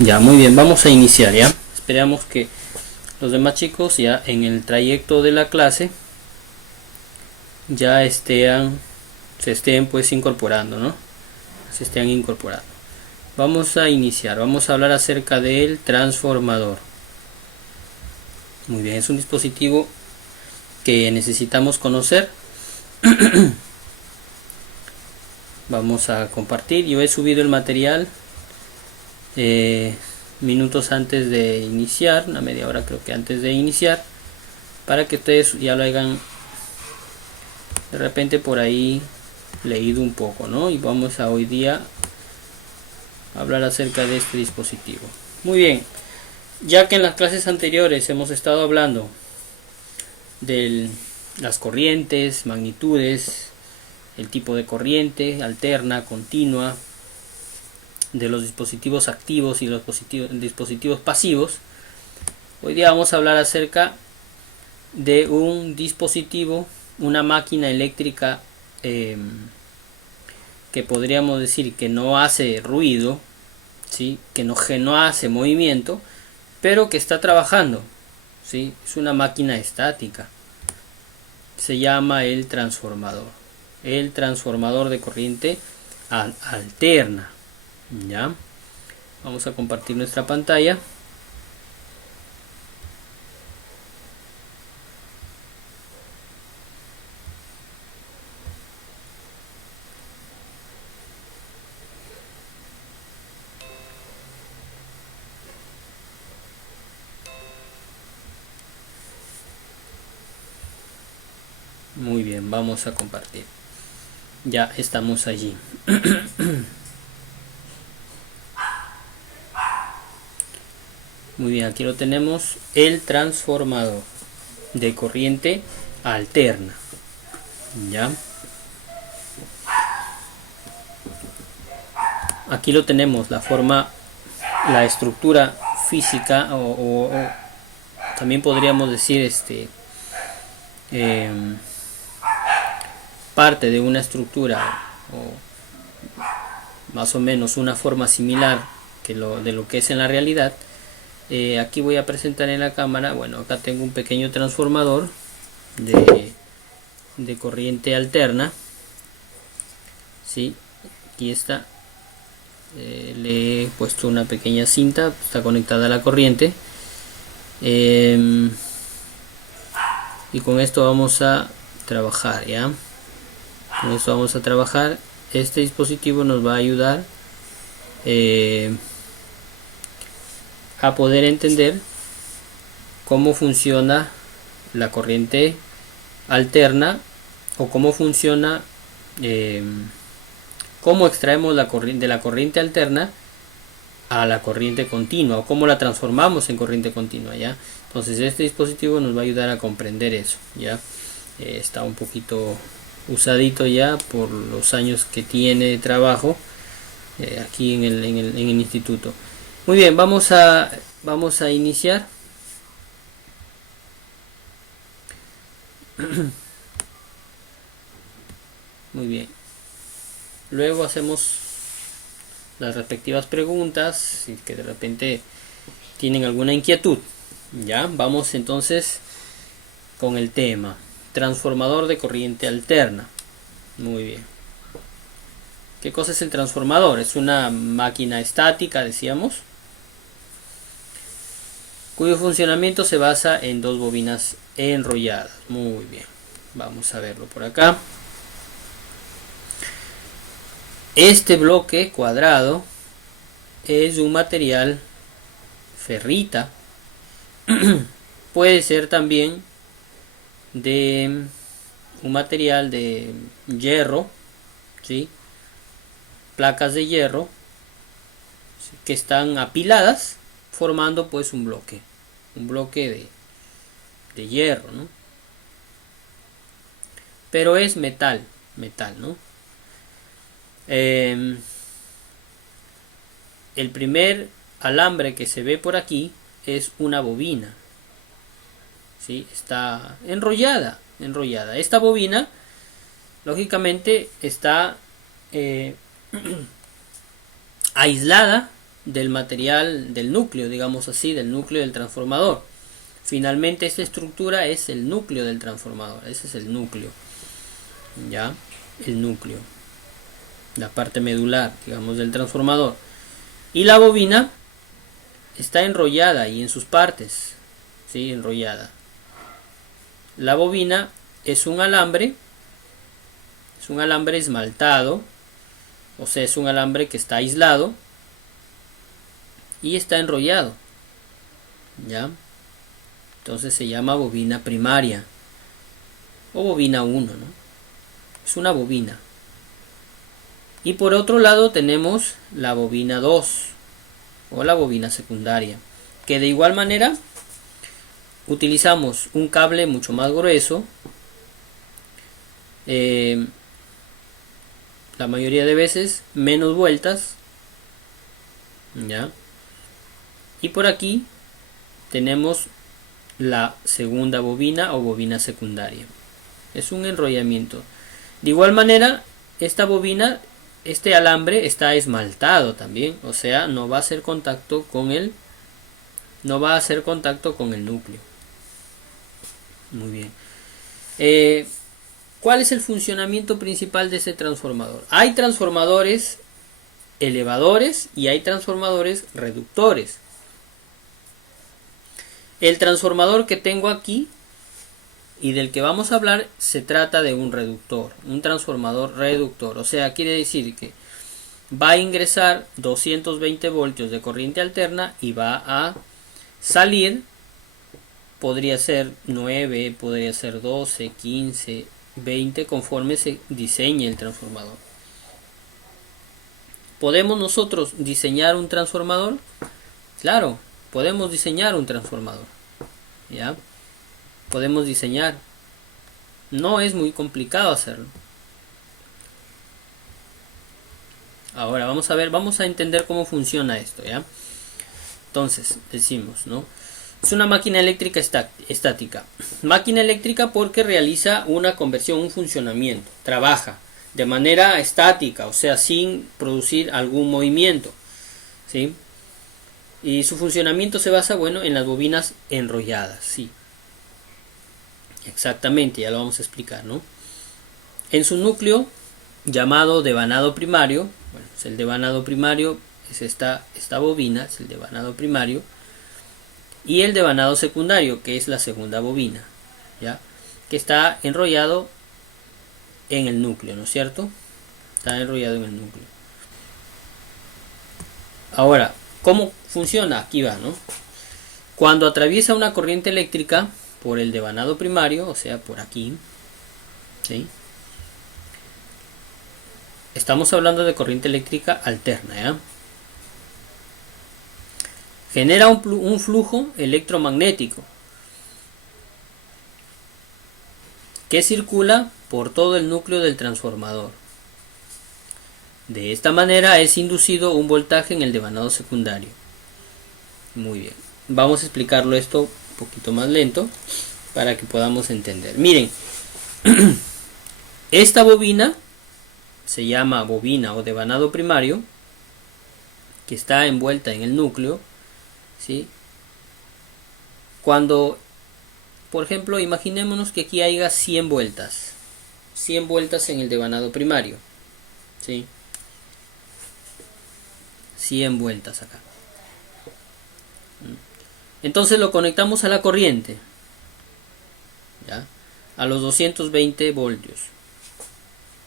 Ya, muy bien, vamos a iniciar ya. Esperamos que los demás chicos ya en el trayecto de la clase ya se estén pues incorporando, ¿no? Se estén incorporando. Vamos a iniciar, vamos a hablar acerca del transformador. Muy bien, es un dispositivo que necesitamos conocer. Vamos a compartir. Yo he subido el material minutos antes de iniciar, una media hora creo que antes de iniciar, para que ustedes ya lo hayan de repente por ahí leído un poco, ¿no? Y vamos a hoy día hablar acerca de este dispositivo. Muy bien, ya que en las clases anteriores hemos estado hablando de las corrientes, magnitudes, el tipo de corriente alterna, continua, de los dispositivos activos y los dispositivos pasivos, hoy día vamos a hablar acerca de un dispositivo, una máquina eléctrica que podríamos decir que no hace ruido, ¿sí? que no hace movimiento, pero que está trabajando, ¿sí? Es una máquina estática. Se llama el transformador de corriente alterna. Ya, vamos a compartir nuestra pantalla. Muy bien, vamos a compartir. Ya estamos allí. Muy bien, aquí lo tenemos, el transformador de corriente alterna. Ya. Aquí lo tenemos, la forma, la estructura física o también podríamos decir parte de una estructura o más o menos una forma similar de lo que es en la realidad. Aquí voy a presentar en la cámara, bueno, acá tengo un pequeño transformador de corriente alterna, ¿sí? Aquí está, le he puesto una pequeña cinta, está conectada a la corriente, y con esto vamos a trabajar, ¿ya? Con esto vamos a trabajar. Este dispositivo nos va a ayudar a poder entender cómo funciona la corriente alterna o cómo funciona, cómo extraemos de la corriente alterna a la corriente continua o cómo la transformamos en corriente continua, ¿ya? Entonces este dispositivo nos va a ayudar a comprender eso, ¿ya? Está un poquito usadito ya por los años que tiene de trabajo aquí en el instituto. Muy bien, vamos a iniciar. Muy bien. Luego hacemos las respectivas preguntas, si que de repente tienen alguna inquietud. Ya, vamos entonces con el tema. Transformador de corriente alterna. Muy bien. ¿Qué cosa es el transformador? Es una máquina estática, decíamos, cuyo funcionamiento se basa en dos bobinas enrolladas. Muy bien, vamos a verlo por acá. Este bloque cuadrado es de un material ferrita. Puede ser también de un material de hierro, ¿sí? Placas de hierro que están apiladas formando pues un bloque de hierro, ¿no? Pero es metal, ¿no? El primer alambre que se ve por aquí es una bobina, ¿sí? Está enrollada. Esta bobina lógicamente está aislada del material del núcleo, digamos así, del núcleo del transformador. Finalmente esta estructura es el núcleo del transformador, ese es el núcleo, ya, el núcleo, la parte medular, digamos, del transformador. Y la bobina está enrollada y en sus partes, ¿sí? Enrollada. La bobina es un alambre esmaltado, o sea, es un alambre que está aislado y está enrollado, ¿ya? Entonces se llama bobina primaria o bobina 1, ¿no? Es una bobina. Y por otro lado tenemos la bobina 2 o la bobina secundaria, que de igual manera utilizamos un cable mucho más grueso, la mayoría de veces menos vueltas, ¿ya? Y por aquí tenemos la segunda bobina o bobina secundaria. Es un enrollamiento. De igual manera, esta bobina, este alambre está esmaltado también, o sea, no va a hacer contacto con el núcleo. Muy bien. ¿Cuál es el funcionamiento principal de ese transformador? Hay transformadores elevadores y hay transformadores reductores. El transformador que tengo aquí y del que vamos a hablar se trata de un reductor, un transformador reductor. O sea, quiere decir que va a ingresar 220 voltios de corriente alterna y va a salir, podría ser 9, podría ser 12, 15, 20, conforme se diseñe el transformador. ¿Podemos nosotros diseñar un transformador? Claro, podemos diseñar un transformador, ¿ya? Podemos diseñar. No es muy complicado hacerlo. Ahora vamos a entender cómo funciona esto, ¿ya? Entonces, decimos, ¿no? Es una máquina eléctrica estática. Máquina eléctrica porque realiza una conversión, un funcionamiento. Trabaja de manera estática, o sea, sin producir algún movimiento, ¿sí? Y su funcionamiento se basa, bueno, en las bobinas enrolladas, sí. Exactamente, ya lo vamos a explicar, ¿no? En su núcleo, llamado devanado primario, bueno, es el devanado primario, es esta bobina, es el devanado primario, y el devanado secundario, que es la segunda bobina, ¿ya? Que está enrollado en el núcleo, ¿no es cierto? Está enrollado en el núcleo. Ahora, ¿cómo funciona? Aquí va, ¿no? Cuando atraviesa una corriente eléctrica por el devanado primario, o sea, por aquí, ¿sí? Estamos hablando de corriente eléctrica alterna, ¿ya? Genera un flujo electromagnético que circula por todo el núcleo del transformador. De esta manera es inducido un voltaje en el devanado secundario. Muy bien. Vamos a explicarlo esto un poquito más lento para que podamos entender. Miren, esta bobina se llama bobina o devanado primario, que está envuelta en el núcleo, ¿sí? Cuando, por ejemplo, imaginémonos que aquí haya 100 vueltas. 100 vueltas en el devanado primario, ¿sí? 100 vueltas acá. Entonces lo conectamos a la corriente, ¿ya? A los 220 voltios.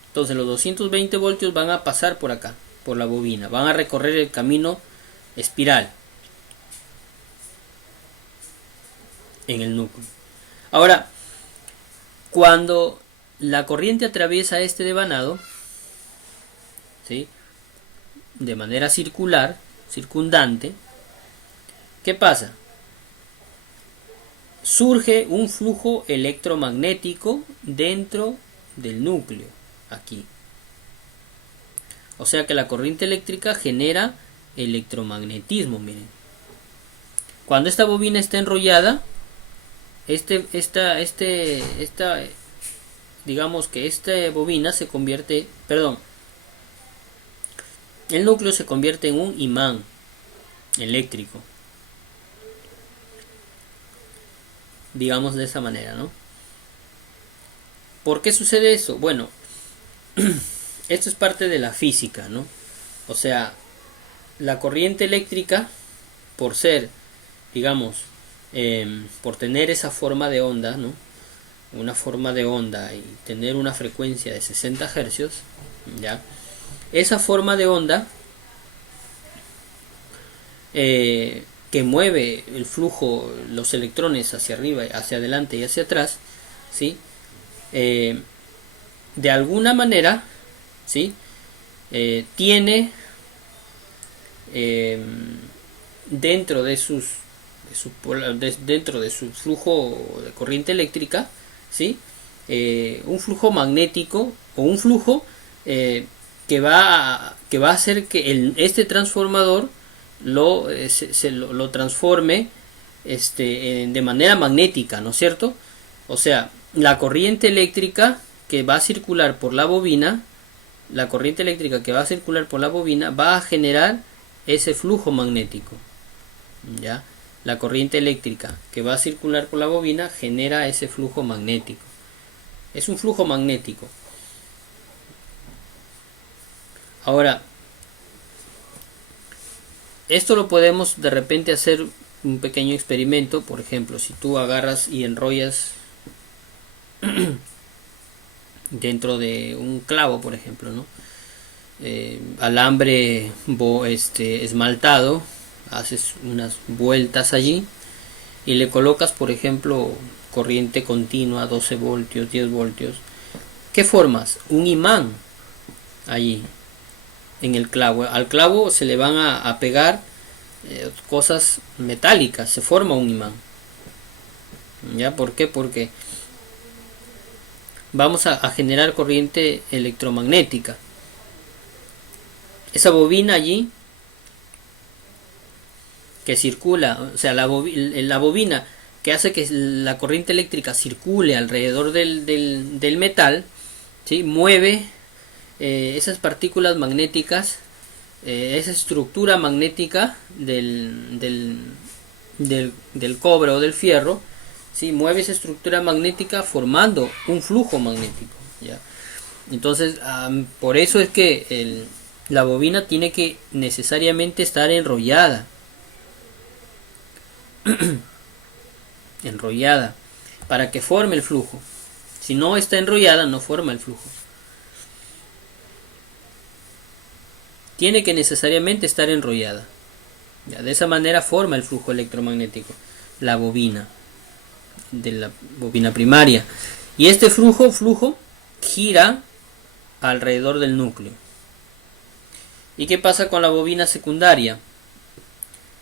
Entonces los 220 voltios van a pasar por acá, por la bobina. Van a recorrer el camino espiral en el núcleo. Ahora, cuando la corriente atraviesa este devanado, ¿sí?, de manera circular, circundante, ¿qué pasa? Surge un flujo electromagnético dentro del núcleo, aquí. O sea que la corriente eléctrica genera electromagnetismo, miren. Cuando esta bobina está enrollada, digamos que esta bobina se convierte, el núcleo se convierte en un imán, eléctrico, digamos de esa manera, ¿no? ¿Por qué sucede eso? Bueno, esto es parte de la física, ¿no? O sea, la corriente eléctrica, por ser, digamos, por tener esa forma de onda, ¿no? Una forma de onda y tener una frecuencia de 60 hercios, ¿ya? Esa forma de onda que mueve el flujo, los electrones hacia arriba, hacia adelante y hacia atrás, ¿sí? De alguna manera, ¿sí? Tiene dentro de dentro de su flujo de corriente eléctrica, ¿sí? Un flujo magnético o un flujo que va a hacer que este transformador lo transforme de manera magnética, ¿no es cierto? O sea, la corriente eléctrica que va a circular por la bobina, va a generar ese flujo magnético, ¿ya? La corriente eléctrica que va a circular por la bobina genera ese flujo magnético. Es un flujo magnético. Ahora, esto lo podemos de repente hacer un pequeño experimento. Por ejemplo, si tú agarras y enrollas dentro de un clavo, por ejemplo, ¿no? Alambre esmaltado, haces unas vueltas allí y le colocas, por ejemplo, corriente continua, 12 voltios, 10 voltios. ¿Qué formas? Un imán allí en el clavo. Al clavo se le van a pegar cosas metálicas, se forma un imán. ¿Ya? ¿Por qué? Porque vamos a generar corriente electromagnética. Esa bobina allí que circula, o sea, la bobina que hace que la corriente eléctrica circule alrededor del metal, ¿sí? Mueve esas partículas magnéticas, esa estructura magnética del cobre o del fierro, ¿sí? Mueve esa estructura magnética formando un flujo magnético, ¿ya? Entonces, por eso es que la bobina tiene que necesariamente estar enrollada. Enrollada para que forme el flujo. Si no está enrollada, no forma el flujo. Tiene que necesariamente estar enrollada. Ya, de esa manera forma el flujo electromagnético la bobina, de la bobina primaria. Y este flujo gira alrededor del núcleo. ¿Y qué pasa con la bobina secundaria?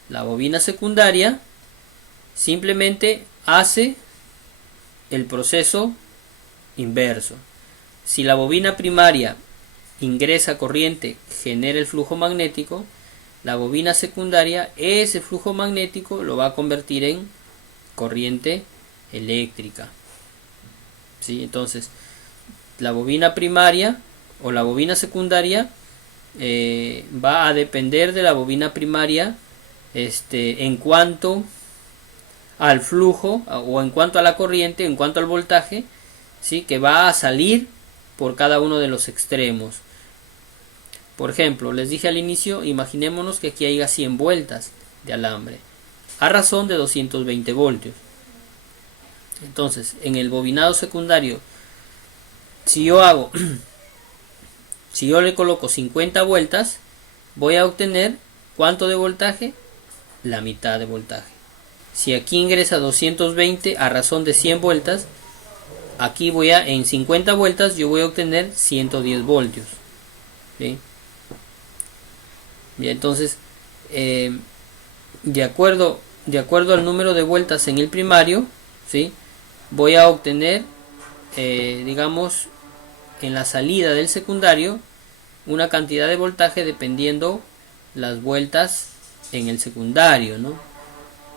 La bobina secundaria simplemente hace el proceso inverso. Si la bobina primaria ingresa corriente, genera el flujo magnético, la bobina secundaria ese flujo magnético lo va a convertir en corriente eléctrica. ¿Sí? Entonces, la bobina primaria o la bobina secundaria va a depender de la bobina primaria en cuanto al flujo o en cuanto a la corriente, en cuanto al voltaje, ¿sí? Que va a salir por cada uno de los extremos. Por ejemplo, les dije al inicio, imaginémonos que aquí haya 100 vueltas de alambre a razón de 220 voltios. Entonces, en el bobinado secundario, si yo le coloco 50 vueltas, voy a obtener ¿cuánto de voltaje? La mitad de voltaje. Si aquí ingresa 220 a razón de 100 vueltas, aquí en 50 vueltas yo voy a obtener 110 voltios. ¿Sí? Bien, entonces, de acuerdo al número de vueltas en el primario, ¿sí? Voy a obtener, digamos, en la salida del secundario, una cantidad de voltaje dependiendo las vueltas en el secundario, ¿no?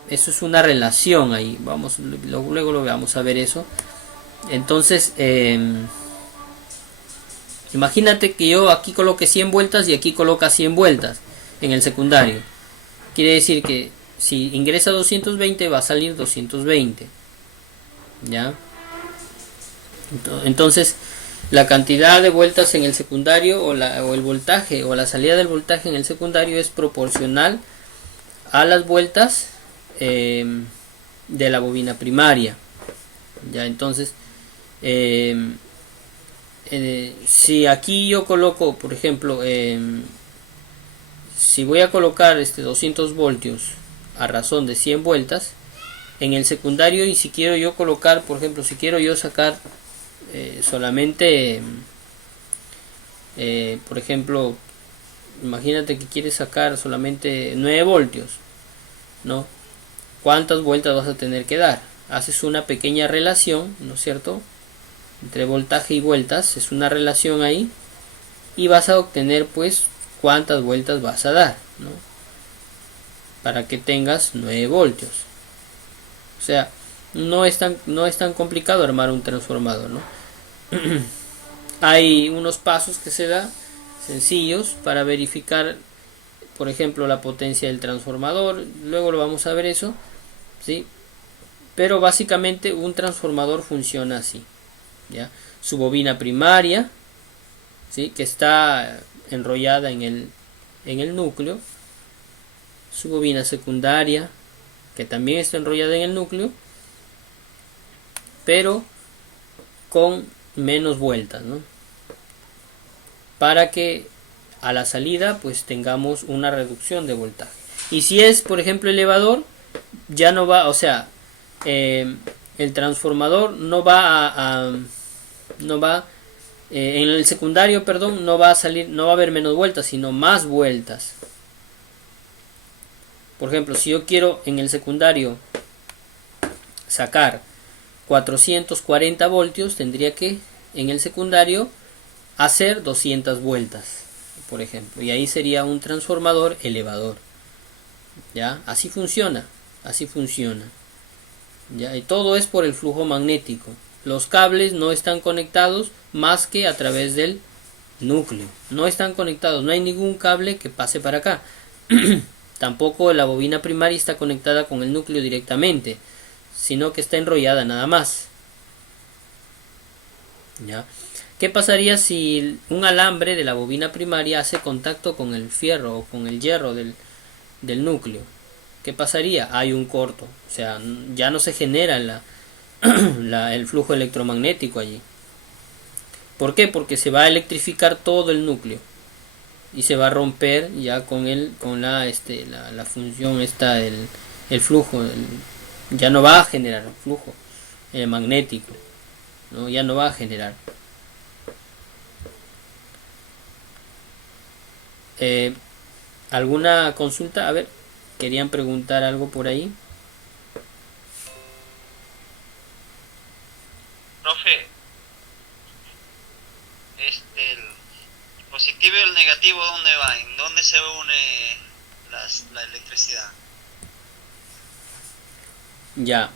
Eso es una relación ahí, luego lo vamos a ver eso. Entonces, imagínate que yo aquí coloque 100 vueltas y aquí coloca 100 vueltas en el secundario. quiere decir que si ingresa 220 va a salir 220, ¿ya? Entonces la cantidad de vueltas en el secundario o el voltaje o la salida del voltaje en el secundario es proporcional a las vueltas de la bobina primaria, ya. Entonces si aquí yo coloco, por ejemplo, si voy a colocar 200 voltios a razón de 100 vueltas en el secundario, y si quiero yo colocar, por ejemplo, si quiero yo sacar solamente por ejemplo, imagínate que quieres sacar solamente 9 voltios, ¿no? ¿Cuántas vueltas vas a tener que dar? Haces una pequeña relación, ¿no es cierto?, entre voltaje y vueltas, es una relación ahí, y vas a obtener pues cuántas vueltas vas a dar, ¿no?, para que tengas 9 voltios. O sea, no es tan complicado armar un transformador, ¿no? Hay unos pasos que se dan sencillos para verificar, por ejemplo, la potencia del transformador. Luego lo vamos a ver eso, ¿sí? Pero básicamente un transformador funciona así, ¿ya? Su bobina primaria, ¿sí?, que está enrollada en el núcleo. Su bobina secundaria, que también está enrollada en el núcleo, pero con menos vueltas, ¿no?, para que a la salida pues tengamos una reducción de voltaje. Y si es, por ejemplo, elevador, ya no va, o sea, el transformador no va en el secundario, perdón, no va a salir, no va a haber menos vueltas, sino más vueltas. Por ejemplo, si yo quiero en el secundario sacar 440 voltios, tendría que en el secundario hacer 200 vueltas, por ejemplo, y ahí sería un transformador elevador, ¿ya? Así funciona, ¿ya? Y todo es por el flujo magnético. Los cables no están conectados más que a través del núcleo, no están conectados, no hay ningún cable que pase para acá. Tampoco la bobina primaria está conectada con el núcleo directamente, sino que está enrollada nada más, ¿ya? ¿Qué pasaría si un alambre de la bobina primaria hace contacto con el fierro o con el hierro del núcleo? ¿Qué pasaría? Hay un corto, o sea, ya no se genera el flujo electromagnético allí. ¿Por qué? Porque se va a electrificar todo el núcleo y se va a romper ya con la función el flujo, ya no va a generar flujo magnético, ¿no? Ya no va a generar. ¿Alguna consulta? A ver, querían preguntar algo por ahí. Profe, el positivo y el negativo, ¿dónde va? ¿En dónde se une la electricidad? Ya.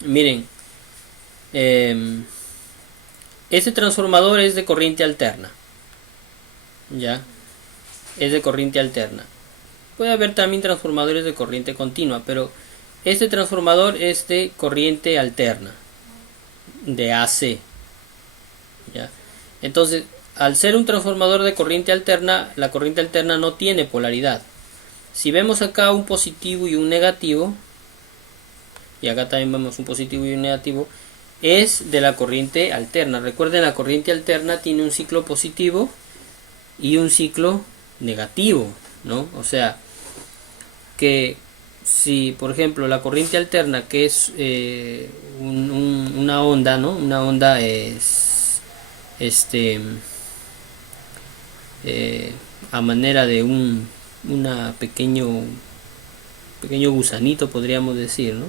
Miren, este transformador es de corriente alterna, ya, es de corriente alterna. Puede haber también transformadores de corriente continua, pero este transformador es de corriente alterna, de AC, ya. Entonces, al ser un transformador de corriente alterna, la corriente alterna no tiene polaridad. Si vemos acá un positivo y un negativo, y acá también vemos un positivo y un negativo, es de la corriente alterna. Recuerden, la corriente alterna tiene un ciclo positivo y un ciclo negativo, ¿no? O sea, que si, por ejemplo, la corriente alterna, que es una onda, ¿no? Una onda es a manera de una pequeño gusanito, podríamos decir, ¿no?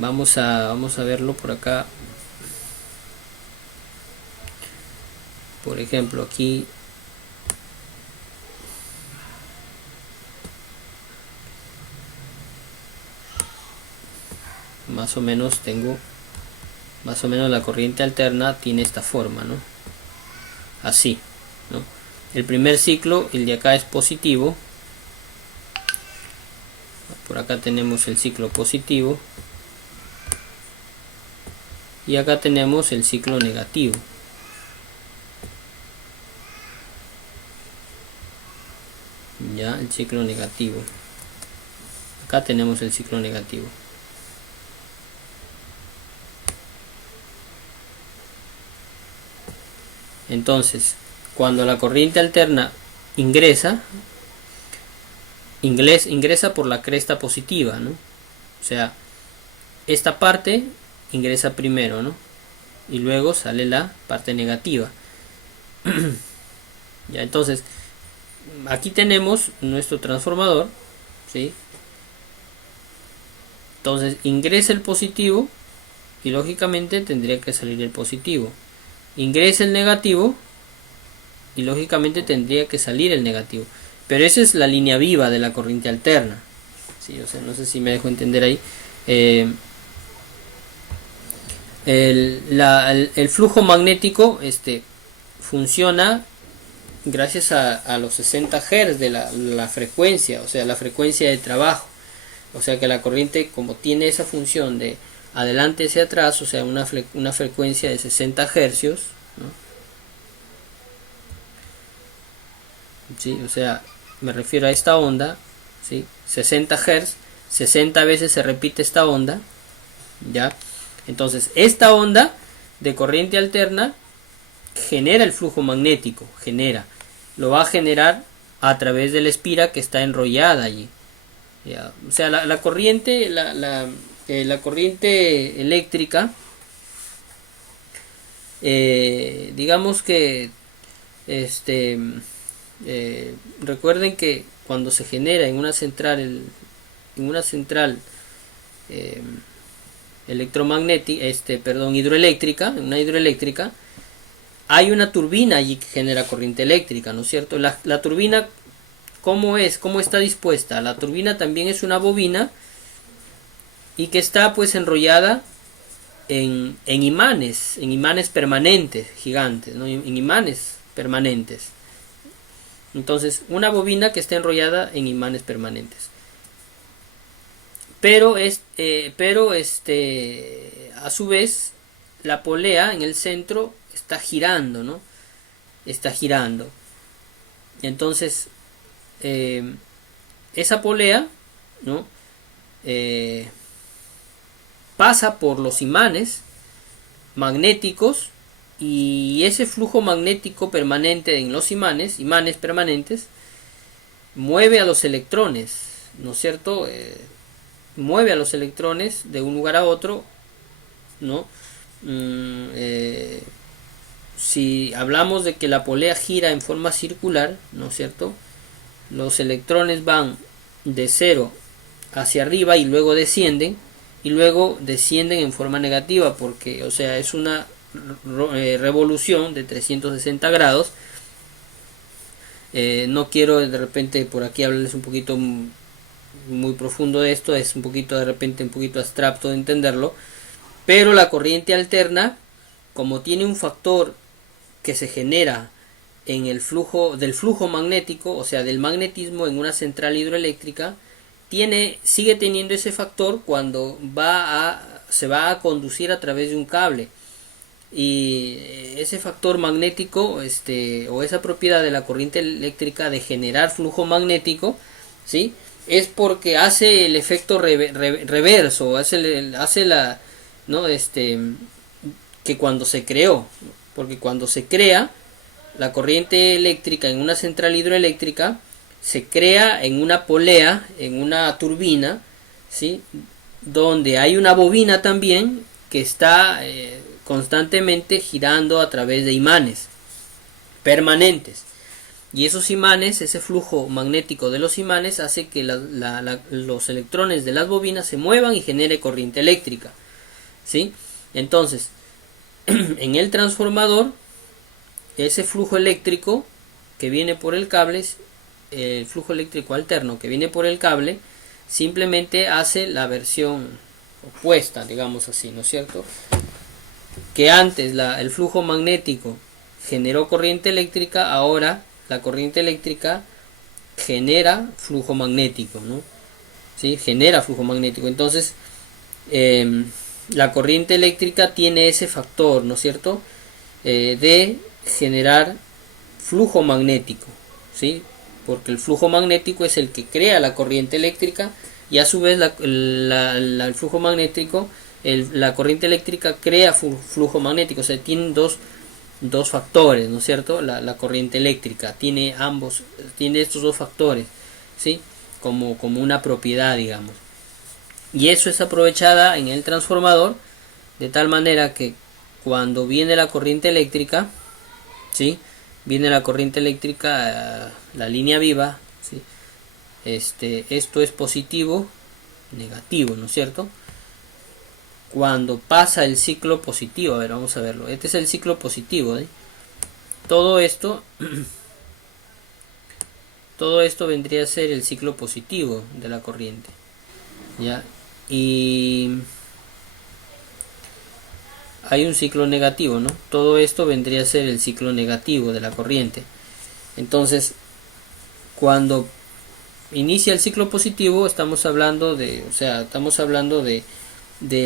Vamos a verlo por acá. Por ejemplo, aquí más o menos la corriente alterna tiene esta forma, ¿no? Así, ¿no? El primer ciclo, el de acá, es positivo. Por acá tenemos el ciclo positivo. Y acá tenemos el ciclo negativo. Ya, el ciclo negativo. Acá tenemos el ciclo negativo. Entonces, cuando la corriente alterna ingresa por la cresta positiva, ¿no? O sea, esta parte ingresa primero, ¿no? Y luego sale la parte negativa. Ya, entonces, aquí tenemos nuestro transformador, ¿sí? Entonces ingresa el positivo y lógicamente tendría que salir el positivo. Ingresa el negativo y lógicamente tendría que salir el negativo. Pero esa es la línea viva de la corriente alterna, ¿sí? O sea, no sé si me dejo entender ahí. El flujo magnético funciona gracias a los 60 Hz de la frecuencia, o sea, la frecuencia de trabajo. O sea que la corriente, como tiene esa función de adelante hacia atrás, o sea, una frecuencia de 60 Hz, ¿no? ¿Sí? O sea, me refiero a esta onda, ¿sí? 60 Hz, 60 veces se repite esta onda, ¿ya? Entonces, esta onda de corriente alterna genera el flujo magnético, lo va a generar a través de la espira que está enrollada allí. ¿Ya? O sea, la corriente eléctrica, digamos que recuerden que cuando se genera en una central electromagnética, hidroeléctrica, en una hidroeléctrica, hay una turbina allí que genera corriente eléctrica, ¿no es cierto? La turbina, ¿cómo está dispuesta? La turbina también es una bobina y que está pues enrollada en imanes permanentes, gigantes, ¿no? En imanes permanentes. Entonces, una bobina que está enrollada en imanes permanentes. Pero a su vez, la polea en el centro está girando, ¿no? Está girando. Entonces, esa polea, ¿no? Pasa por los imanes magnéticos, y ese flujo magnético permanente en los imanes permanentes, mueve a los electrones, ¿no es cierto? Mueve a los electrones de un lugar a otro, ¿no? Si hablamos de que la polea gira en forma circular, ¿no es cierto? Los electrones van de 0 hacia arriba y luego descienden en forma negativa, porque, o sea, es una revolución de 360 grados. No quiero de repente por aquí hablarles un poquito muy profundo de esto, es un poquito abstracto de entenderlo, pero la corriente alterna, como tiene un factor que se genera en el flujo magnético, o sea, del magnetismo en una central hidroeléctrica, sigue teniendo ese factor cuando se va a conducir a través de un cable. Y ese factor magnético, o esa propiedad de la corriente eléctrica de generar flujo magnético, ¿sí? Es porque hace el efecto reverso, hace la, ¿no? Que cuando se creó, porque cuando se crea la corriente eléctrica en una central hidroeléctrica, se crea en una polea, en una turbina, ¿sí? Donde hay una bobina también que está constantemente girando a través de imanes permanentes, y esos imanes, ese flujo magnético de los imanes hace que los electrones de las bobinas se muevan y genere corriente eléctrica, ¿sí? Entonces, en el transformador, ese flujo eléctrico que viene por el cable, el flujo eléctrico alterno que viene por el cable, simplemente hace la versión opuesta, digamos así, ¿no es cierto? Que antes el flujo magnético generó corriente eléctrica, ahora la corriente eléctrica genera flujo magnético, ¿no? ¿Sí? Genera flujo magnético. Entonces, la corriente eléctrica tiene ese factor, ¿no es cierto? De generar flujo magnético, ¿sí? Porque el flujo magnético es el que crea la corriente eléctrica y a su vez el flujo magnético, la corriente eléctrica crea flujo magnético. O sea, tienen dos factores, ¿no es cierto? La corriente eléctrica tiene estos dos factores, ¿sí? Como una propiedad, digamos. Y eso es aprovechada en el transformador de tal manera que cuando viene la corriente eléctrica, ¿sí? Viene la corriente eléctrica, la línea viva, ¿sí? Esto es positivo, negativo, ¿no es cierto? Cuando pasa el ciclo positivo, a ver, vamos a verlo. Este es el ciclo positivo, ¿eh? Todo esto vendría a ser el ciclo positivo de la corriente, ¿ya? Y hay un ciclo negativo, ¿no? Todo esto vendría a ser el ciclo negativo de la corriente. Entonces, cuando inicia el ciclo positivo, estamos hablando de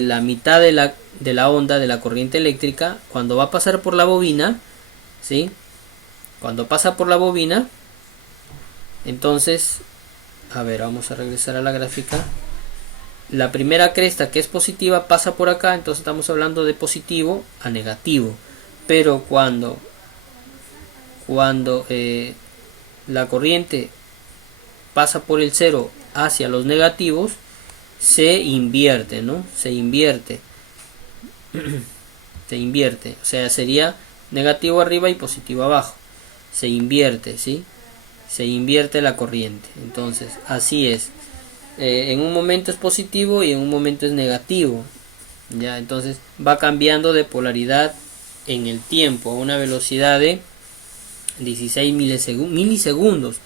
la mitad de la onda de la corriente eléctrica. Cuando va a pasar por la bobina, ¿sí? Cuando pasa por la bobina, entonces, a ver, vamos a regresar a la gráfica. La primera cresta, que es positiva, pasa por acá, entonces estamos hablando de positivo a negativo. Pero cuando la corriente pasa por el cero hacia los negativos, se invierte, ¿no? Se invierte. Se invierte. O sea, sería negativo arriba y positivo abajo. Se invierte, ¿sí? Se invierte la corriente. Entonces, así es. En un momento es positivo y en un momento es negativo, ya. Entonces va cambiando de polaridad en el tiempo a una velocidad de 16 milisegundos,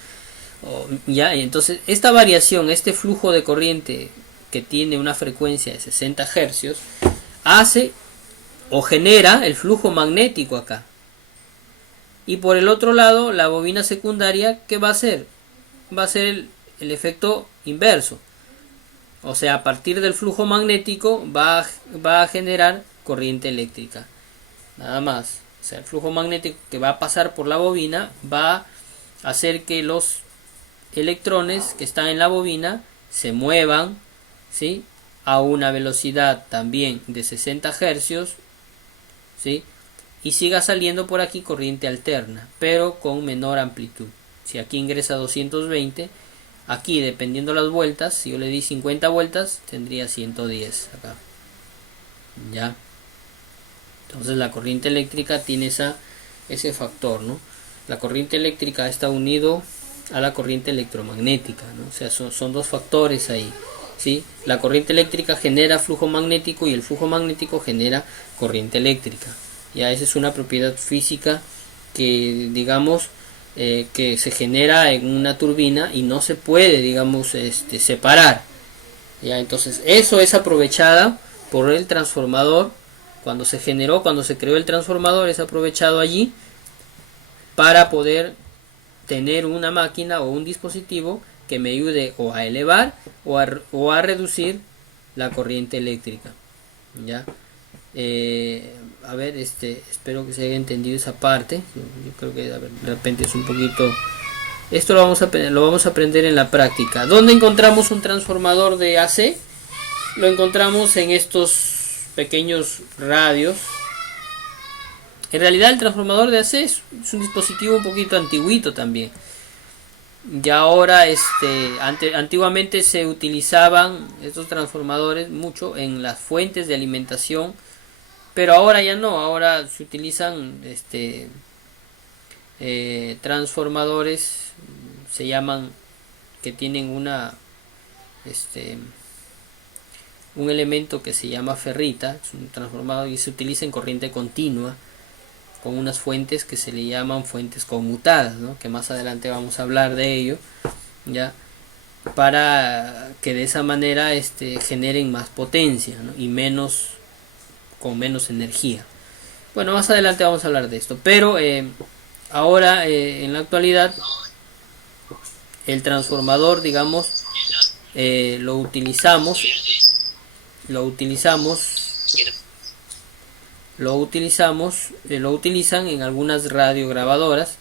ya. Entonces esta variación, este flujo de corriente que tiene una frecuencia de 60 hercios hace o genera el flujo magnético acá. Y por el otro lado, la bobina secundaria, ¿qué va a hacer? Va a ser el efecto inverso. O sea, a partir del flujo magnético va a generar corriente eléctrica. Nada más. O sea, el flujo magnético que va a pasar por la bobina va a hacer que los electrones que están en la bobina se muevan, ¿sí? A una velocidad también de 60 hercios, ¿sí? Y siga saliendo por aquí corriente alterna, pero con menor amplitud. Si aquí ingresa 220, aquí dependiendo las vueltas, si yo le di 50 vueltas, tendría 110 acá. Ya. Entonces la corriente eléctrica tiene ese factor, ¿no? La corriente eléctrica está unido a la corriente electromagnética, ¿no? O sea, son dos factores ahí, ¿sí? La corriente eléctrica genera flujo magnético y el flujo magnético genera corriente eléctrica. Ya, esa es una propiedad física que, digamos, que se genera en una turbina y no se puede, digamos, separar. Ya, entonces eso es aprovechada por el transformador. Cuando se creó el transformador, es aprovechado allí para poder tener una máquina o un dispositivo que me ayude o a elevar o a reducir la corriente eléctrica. Ya. A ver, espero que se haya entendido esa parte. Yo creo que de repente es un poquito. Esto lo vamos a aprender en la práctica. ¿Dónde encontramos un transformador de AC? Lo encontramos en estos pequeños radios. En realidad el transformador de AC es un dispositivo un poquito antiguito también. Ya ahora, antiguamente se utilizaban estos transformadores mucho en las fuentes de alimentación, pero ahora ya no. Ahora se utilizan transformadores, se llaman, que tienen un elemento que se llama ferrita. Es un transformador y se utiliza en corriente continua con unas fuentes que se le llaman fuentes conmutadas, ¿no? Que más adelante vamos a hablar de ello, ya, para que de esa manera generen más potencia, ¿no? Y con menos energía. Bueno, más adelante vamos a hablar de esto, pero Ahora, en la actualidad, el transformador, digamos, lo utilizamos, lo utilizamos, lo utilizan en algunas radiograbadoras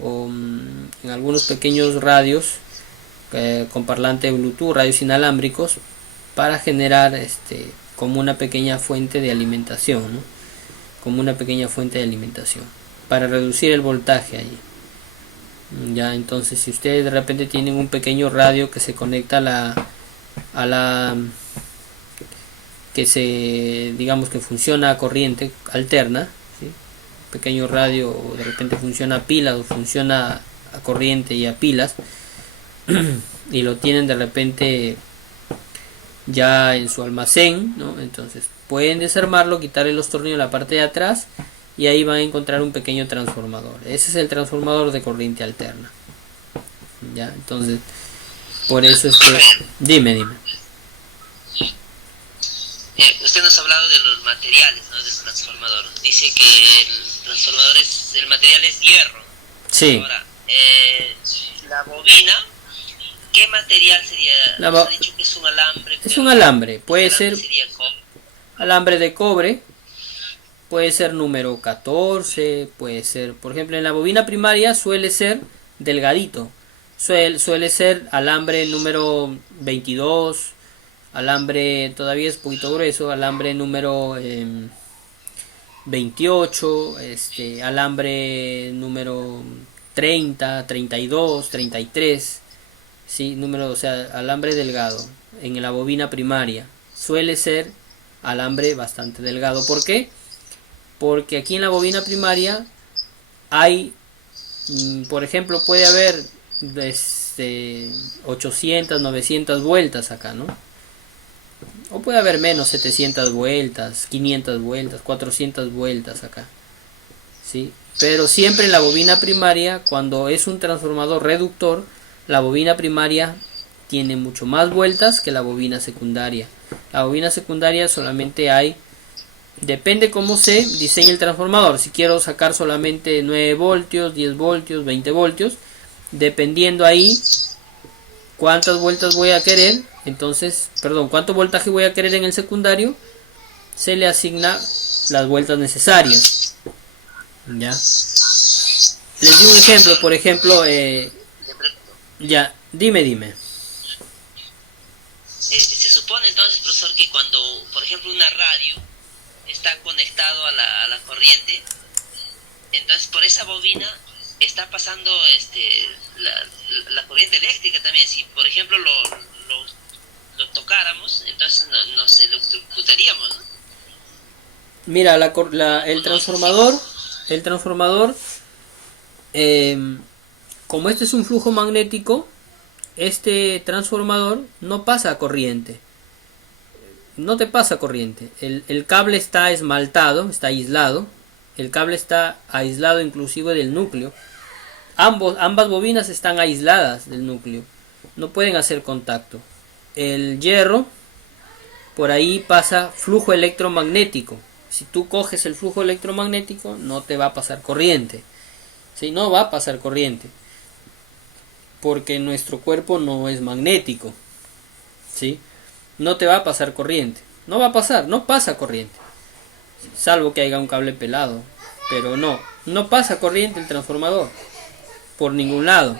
o en algunos pequeños radios con parlante Bluetooth, radios inalámbricos, para generar como una pequeña fuente de alimentación, ¿no? Como una pequeña fuente de alimentación para reducir el voltaje allí. Ya, entonces si ustedes de repente tienen un pequeño radio que se conecta a la que se, digamos, que funciona a corriente alterna, ¿sí? Pequeño radio de repente funciona a pilas o funciona a corriente y a pilas, y lo tienen de repente ya en su almacén, ¿no? Entonces pueden desarmarlo, quitarle los tornillos a la parte de atrás y ahí van a encontrar un pequeño transformador. Ese es el transformador de corriente alterna. Ya, entonces por eso es que dime. Usted nos ha hablado de los materiales, ¿no? Del transformador. Dice que el material es hierro. Sí. Ahora, la bobina, ¿qué material sería? Nos ha dicho que es un alambre. Es un alambre, puede ser alambre de cobre, puede ser número 14, puede ser, por ejemplo, en la bobina primaria suele ser delgadito, suele ser alambre número 22, alambre todavía es poquito grueso, alambre número 28, alambre número 30, 32, 33, sí, número, o sea, alambre delgado en la bobina primaria suele ser alambre bastante delgado. ¿Por qué? Porque aquí en la bobina primaria hay, por ejemplo, puede haber 800, 900 vueltas acá, ¿no? O puede haber menos, 700 vueltas, 500 vueltas, 400 vueltas acá, ¿sí? Pero siempre en la bobina primaria, cuando es un transformador reductor, la bobina primaria tiene mucho más vueltas que la bobina secundaria. La bobina secundaria solamente hay, depende cómo se diseñe el transformador. Si quiero sacar solamente 9 voltios, 10 voltios, 20 voltios, dependiendo ahí cuántas vueltas voy a querer, entonces, perdón, cuánto voltaje voy a querer en el secundario, se le asigna las vueltas necesarias. ¿Ya? Les di un ejemplo, por ejemplo, ya, dime. Se supone entonces, profesor, que cuando, por ejemplo, una radio está conectado a la corriente, entonces por esa bobina está pasando la corriente eléctrica también. Si, por ejemplo, lo tocáramos, entonces nos electrocutaríamos, ¿no? Mira, el transformador, como este es un flujo magnético, este transformador no pasa corriente. No te pasa corriente. El cable está esmaltado, está aislado. El cable está aislado inclusive del núcleo. Ambas bobinas están aisladas del núcleo. No pueden hacer contacto. El hierro, por ahí pasa flujo electromagnético. Si tú coges el flujo electromagnético, no te va a pasar corriente. ¿Sí? No va a pasar corriente. Porque nuestro cuerpo no es magnético. ¿Sí? No te va a pasar corriente. No va a pasar, no pasa corriente. Salvo que haya un cable pelado. Pero no pasa corriente el transformador. Por ningún lado.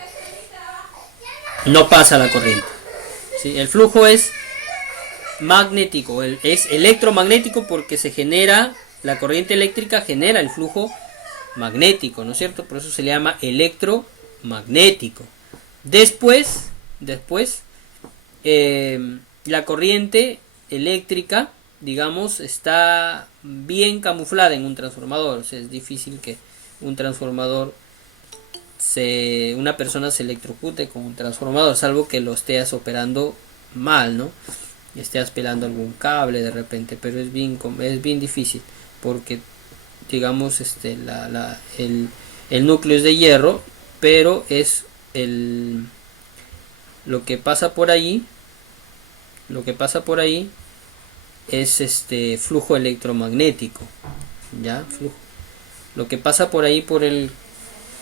No pasa la corriente. ¿Sí? El flujo es magnético, es electromagnético porque se genera, la corriente eléctrica genera el flujo magnético, ¿no es cierto? Por eso se le llama electromagnético. Después la corriente eléctrica, digamos, está bien camuflada en un transformador. O sea, es difícil que un transformador una persona se electrocute con un transformador, salvo que lo estés operando mal, ¿no? Estés pelando algún cable de repente, pero es bien difícil porque, digamos, el núcleo es de hierro, pero es lo que pasa por ahí es flujo electromagnético, ya, lo que pasa por ahí por el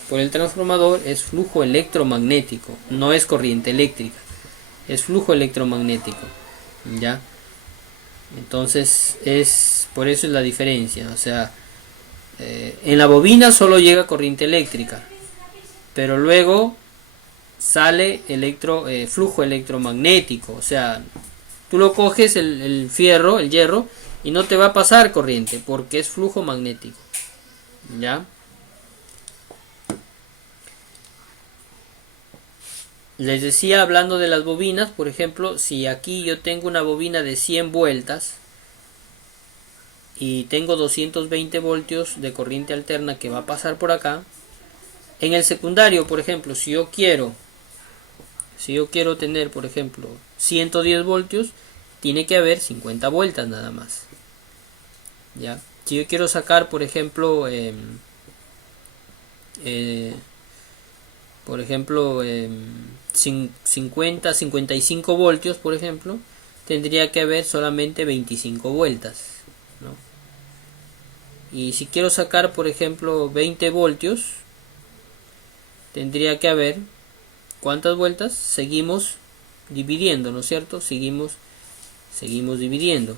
por el transformador es flujo electromagnético, no es corriente eléctrica, es flujo electromagnético, ¿ya? Entonces por eso es la diferencia. O sea, en la bobina solo llega corriente eléctrica, pero luego sale flujo electromagnético. O sea, tú lo coges el fierro, el hierro, y no te va a pasar corriente porque es flujo magnético, ¿ya? Les decía, hablando de las bobinas, por ejemplo, si aquí yo tengo una bobina de 100 vueltas y tengo 220 voltios de corriente alterna que va a pasar por acá, en el secundario, por ejemplo, si yo quiero tener, por ejemplo, 110 voltios, tiene que haber 50 vueltas nada más, ¿ya? Si yo quiero sacar, por ejemplo, 50, 55 voltios, por ejemplo, tendría que haber solamente 25 vueltas, ¿no? Y si quiero sacar, por ejemplo, 20 voltios, tendría que haber, ¿cuántas vueltas? Seguimos dividiendo, ¿no es cierto? Seguimos dividiendo.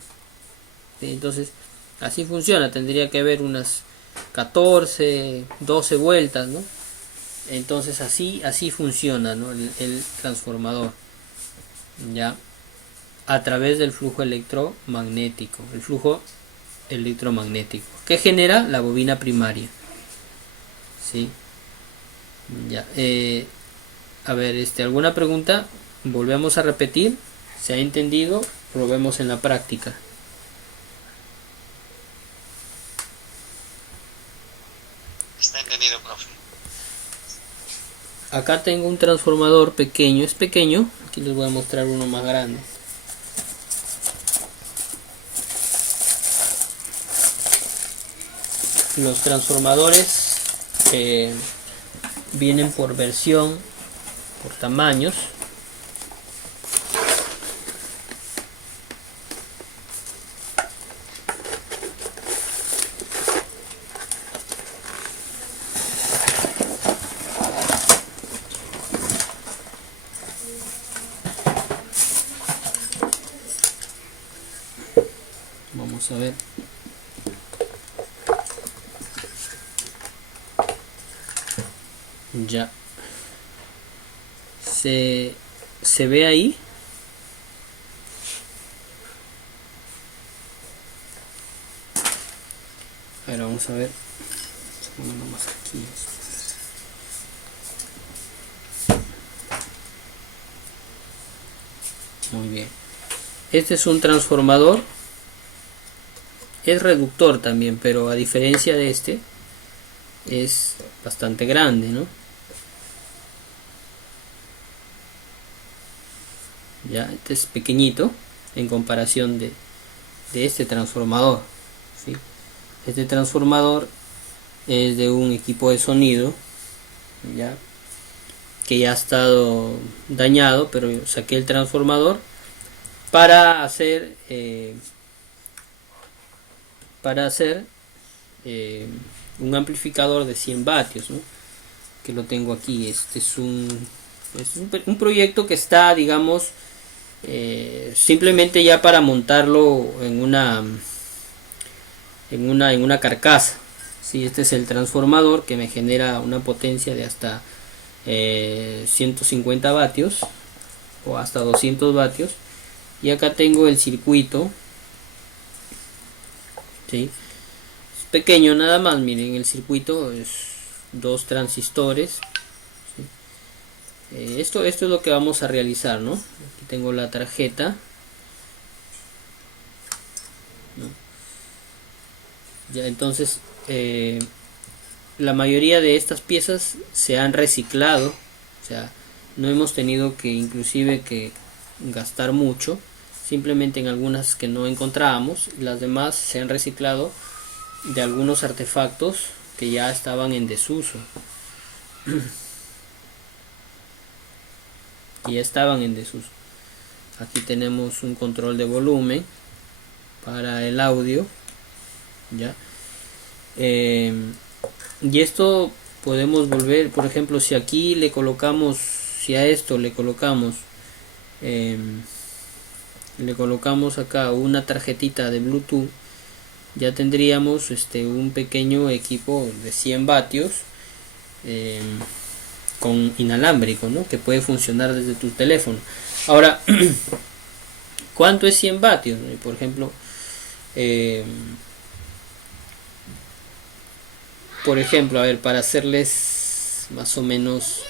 Entonces, así funciona. Tendría que haber unas 14, 12 vueltas, ¿no? Entonces así funciona, ¿no? el transformador, ya, a través del flujo electromagnético, el flujo electromagnético que genera la bobina primaria, ¿sí? Ya. A ver, ¿alguna pregunta? Volvemos a repetir. ¿Se ha entendido? Probemos en la práctica. Está entendido, profe. Acá tengo un transformador pequeño, es pequeño. Aquí les voy a mostrar uno más grande. Los transformadores vienen por versión, por tamaños. Vamos a ver. Ya. ¿Se ve ahí? A ver, vamos a ver. Más aquí. Muy bien. Este es un transformador. Es reductor también, pero a diferencia de este, es bastante grande, ¿no? Ya, este es pequeñito en comparación de este transformador, ¿sí? Este transformador es de un equipo de sonido, ya, que ya ha estado dañado, pero yo saqué el transformador para hacer un amplificador de 100 vatios, ¿no? Que lo tengo aquí. Este es un proyecto que está, digamos, simplemente ya para montarlo en una carcasa. ¿Sí? Este es el transformador que me genera una potencia de hasta 150 vatios o hasta 200 vatios. Y acá tengo el circuito, ¿sí? Es pequeño nada más, miren, el circuito es 2 transistores, ¿sí? Esto es lo que vamos a realizar, ¿no? Aquí tengo la tarjeta, ¿no? Ya, entonces la mayoría de estas piezas se han reciclado, o sea, no hemos tenido que inclusive que gastar mucho, simplemente en algunas que no encontrábamos. Las demás se han reciclado de algunos artefactos que ya estaban en desuso. Aquí tenemos un control de volumen para el audio, ¿ya? Y esto podemos volver, por ejemplo, si aquí le colocamos, si a esto le colocamos acá una tarjetita de Bluetooth, ya tendríamos un pequeño equipo de 100 vatios con inalámbrico, ¿no? Que puede funcionar desde tu teléfono. Ahora, ¿cuánto es 100 vatios? Por ejemplo, a ver, para hacerles más o menos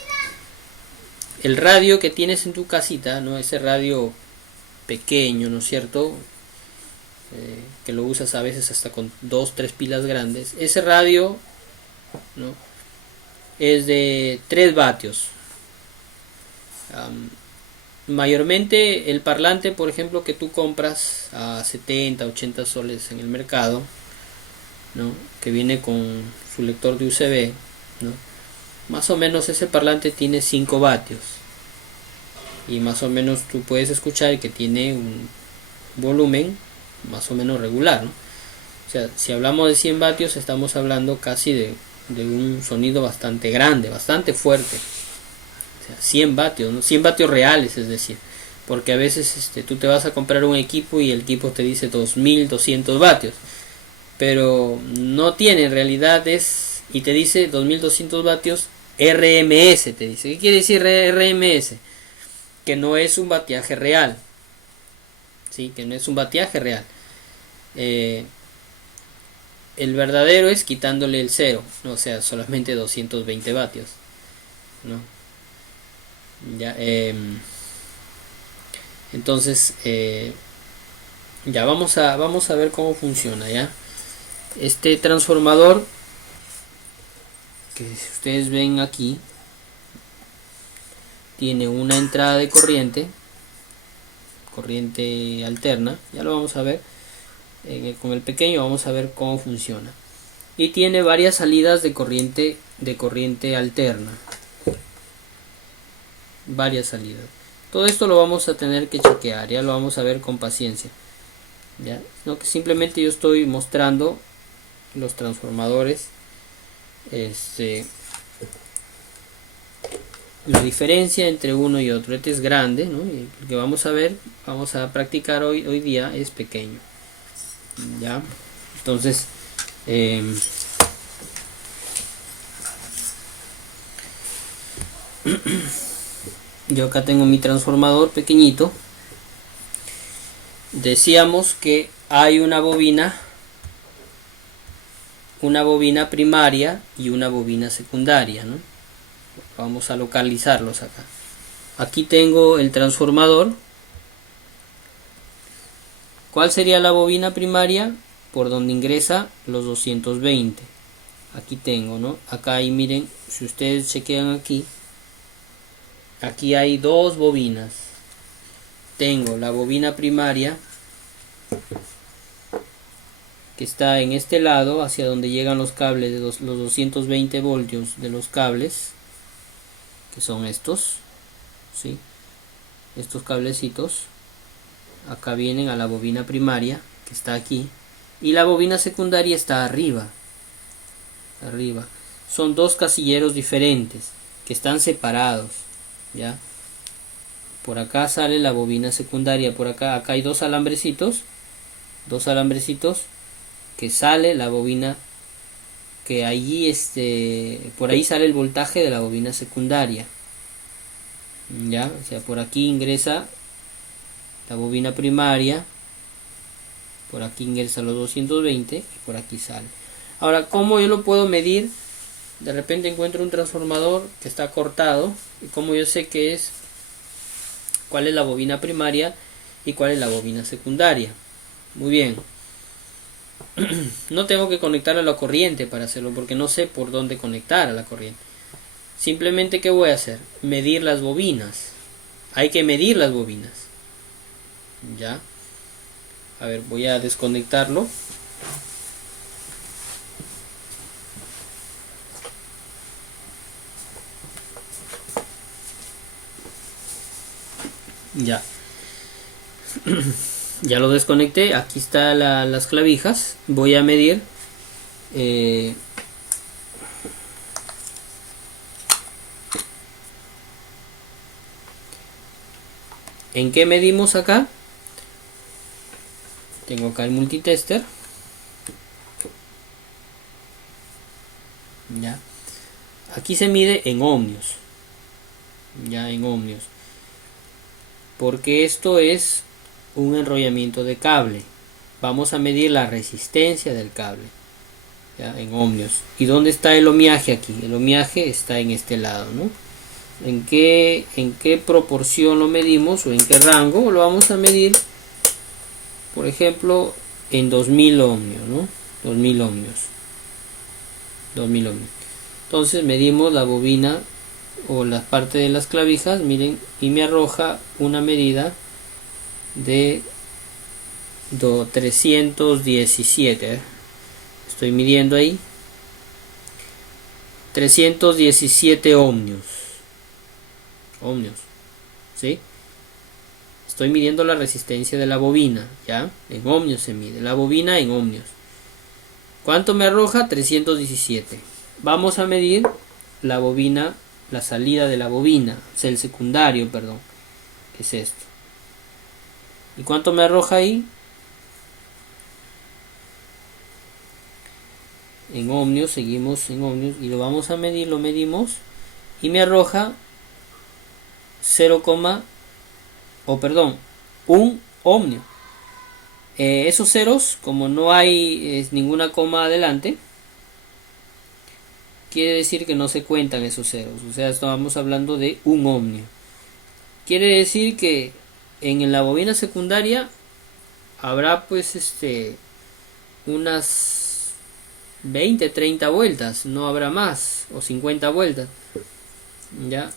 el radio que tienes en tu casita, ¿no? Ese radio pequeño, ¿no es cierto? Que lo usas a veces hasta con 2-3 pilas grandes. Ese radio, ¿no? Es de 3 vatios. Mayormente el parlante, por ejemplo, que tú compras a 70-80 soles en el mercado, ¿no? Que viene con su lector de USB, ¿no? Más o menos ese parlante tiene 5 vatios. Y más o menos tú puedes escuchar que tiene un volumen más o menos regular, ¿no? O sea, si hablamos de 100 vatios, estamos hablando casi de un sonido bastante grande, bastante fuerte. O sea, 100 vatios, ¿no? 100 vatios reales, es decir. Porque a veces tú te vas a comprar un equipo y el equipo te dice 2200 vatios. Pero no tiene, en realidad y te dice 2200 vatios RMS, te dice. ¿Qué quiere decir RMS? Que no es un batiaje real. ¿Sí? Que no es un batiaje real. El verdadero es quitándole el 0, ¿no? O sea, solamente 220 vatios, ¿no? Ya, entonces, ya vamos a ver cómo funciona, ¿ya? Este transformador que ustedes ven aquí tiene una entrada de corriente alterna, ya lo vamos a ver. Con el pequeño vamos a ver cómo funciona, y tiene varias salidas de corriente alterna, varias salidas. Todo esto lo vamos a tener que chequear, ya lo vamos a ver con paciencia, ya, no que simplemente yo estoy mostrando los transformadores, la diferencia entre uno y otro. Este es grande, ¿no? Y lo que vamos a practicar hoy día es pequeño. Ya, entonces yo acá tengo mi transformador pequeñito. Decíamos que hay una bobina primaria y una bobina secundaria, ¿no? Vamos a localizarlos acá. Aquí tengo el transformador. ¿Cuál sería la bobina primaria? Por donde ingresa los 220. Aquí tengo, ¿no? Acá ahí miren, si ustedes chequean aquí hay dos bobinas. Tengo la bobina primaria que está en este lado, hacia donde llegan los cables de los 220 voltios de los cables, que son estos, ¿sí? Estos cablecitos acá vienen a la bobina primaria, que está aquí, y la bobina secundaria está arriba. Son dos casilleros diferentes que están separados, ¿ya? Por acá sale la bobina secundaria, por acá hay dos alambrecitos que sale la bobina, que allí por ahí sale el voltaje de la bobina secundaria, ya, o sea, por aquí ingresa la bobina primaria, por aquí ingresa los 220 y por aquí sale. Ahora, ¿cómo yo lo puedo medir? De repente encuentro un transformador que está cortado, y cómo yo sé cuál es la bobina primaria y cuál es la bobina secundaria. Muy bien. No tengo que conectar a la corriente para hacerlo, porque no sé por dónde conectar a la corriente. Simplemente, ¿qué voy a hacer? Medir las bobinas. Hay que medir las bobinas. Ya. A ver, voy a desconectarlo. Ya. Ya lo desconecté. Aquí están las clavijas. Voy a medir ¿En qué medimos acá? Tengo acá el multitester. Ya. Aquí se mide en ohmios. Ya, en ohmios. Porque esto es un enrollamiento de cable. Vamos a medir la resistencia del cable. Ya, en ohmios. ¿Y dónde está el ohmiaje aquí? El ohmiaje está en este lado, ¿no? ¿En qué proporción lo medimos o en qué rango? Lo vamos a medir, por ejemplo, en 2000 ohmios, ¿no? 2000 ohmios. 2000 ohmios. Entonces medimos la bobina o la parte de las clavijas, miren, y me arroja una medida de 317. Estoy midiendo ahí 317 ohmios. ¿Sí? Estoy midiendo la resistencia de la bobina, ¿ya? En ohmios se mide, la bobina en ohmios. ¿Cuánto me arroja? 317. Vamos a medir la bobina, la salida de la bobina, o sea, el secundario, perdón, que es esto. ¿Y cuánto me arroja ahí? En ohmios, seguimos en ohmios y lo vamos a medir, lo medimos y me arroja 1 ohmio. Esos ceros, como no hay ninguna coma adelante, quiere decir que no se cuentan esos ceros, o sea, estamos hablando de 1 ohmio. Quiere decir que en la bobina secundaria habrá pues unas 20, 30 vueltas, no habrá más, o 50 vueltas, ya.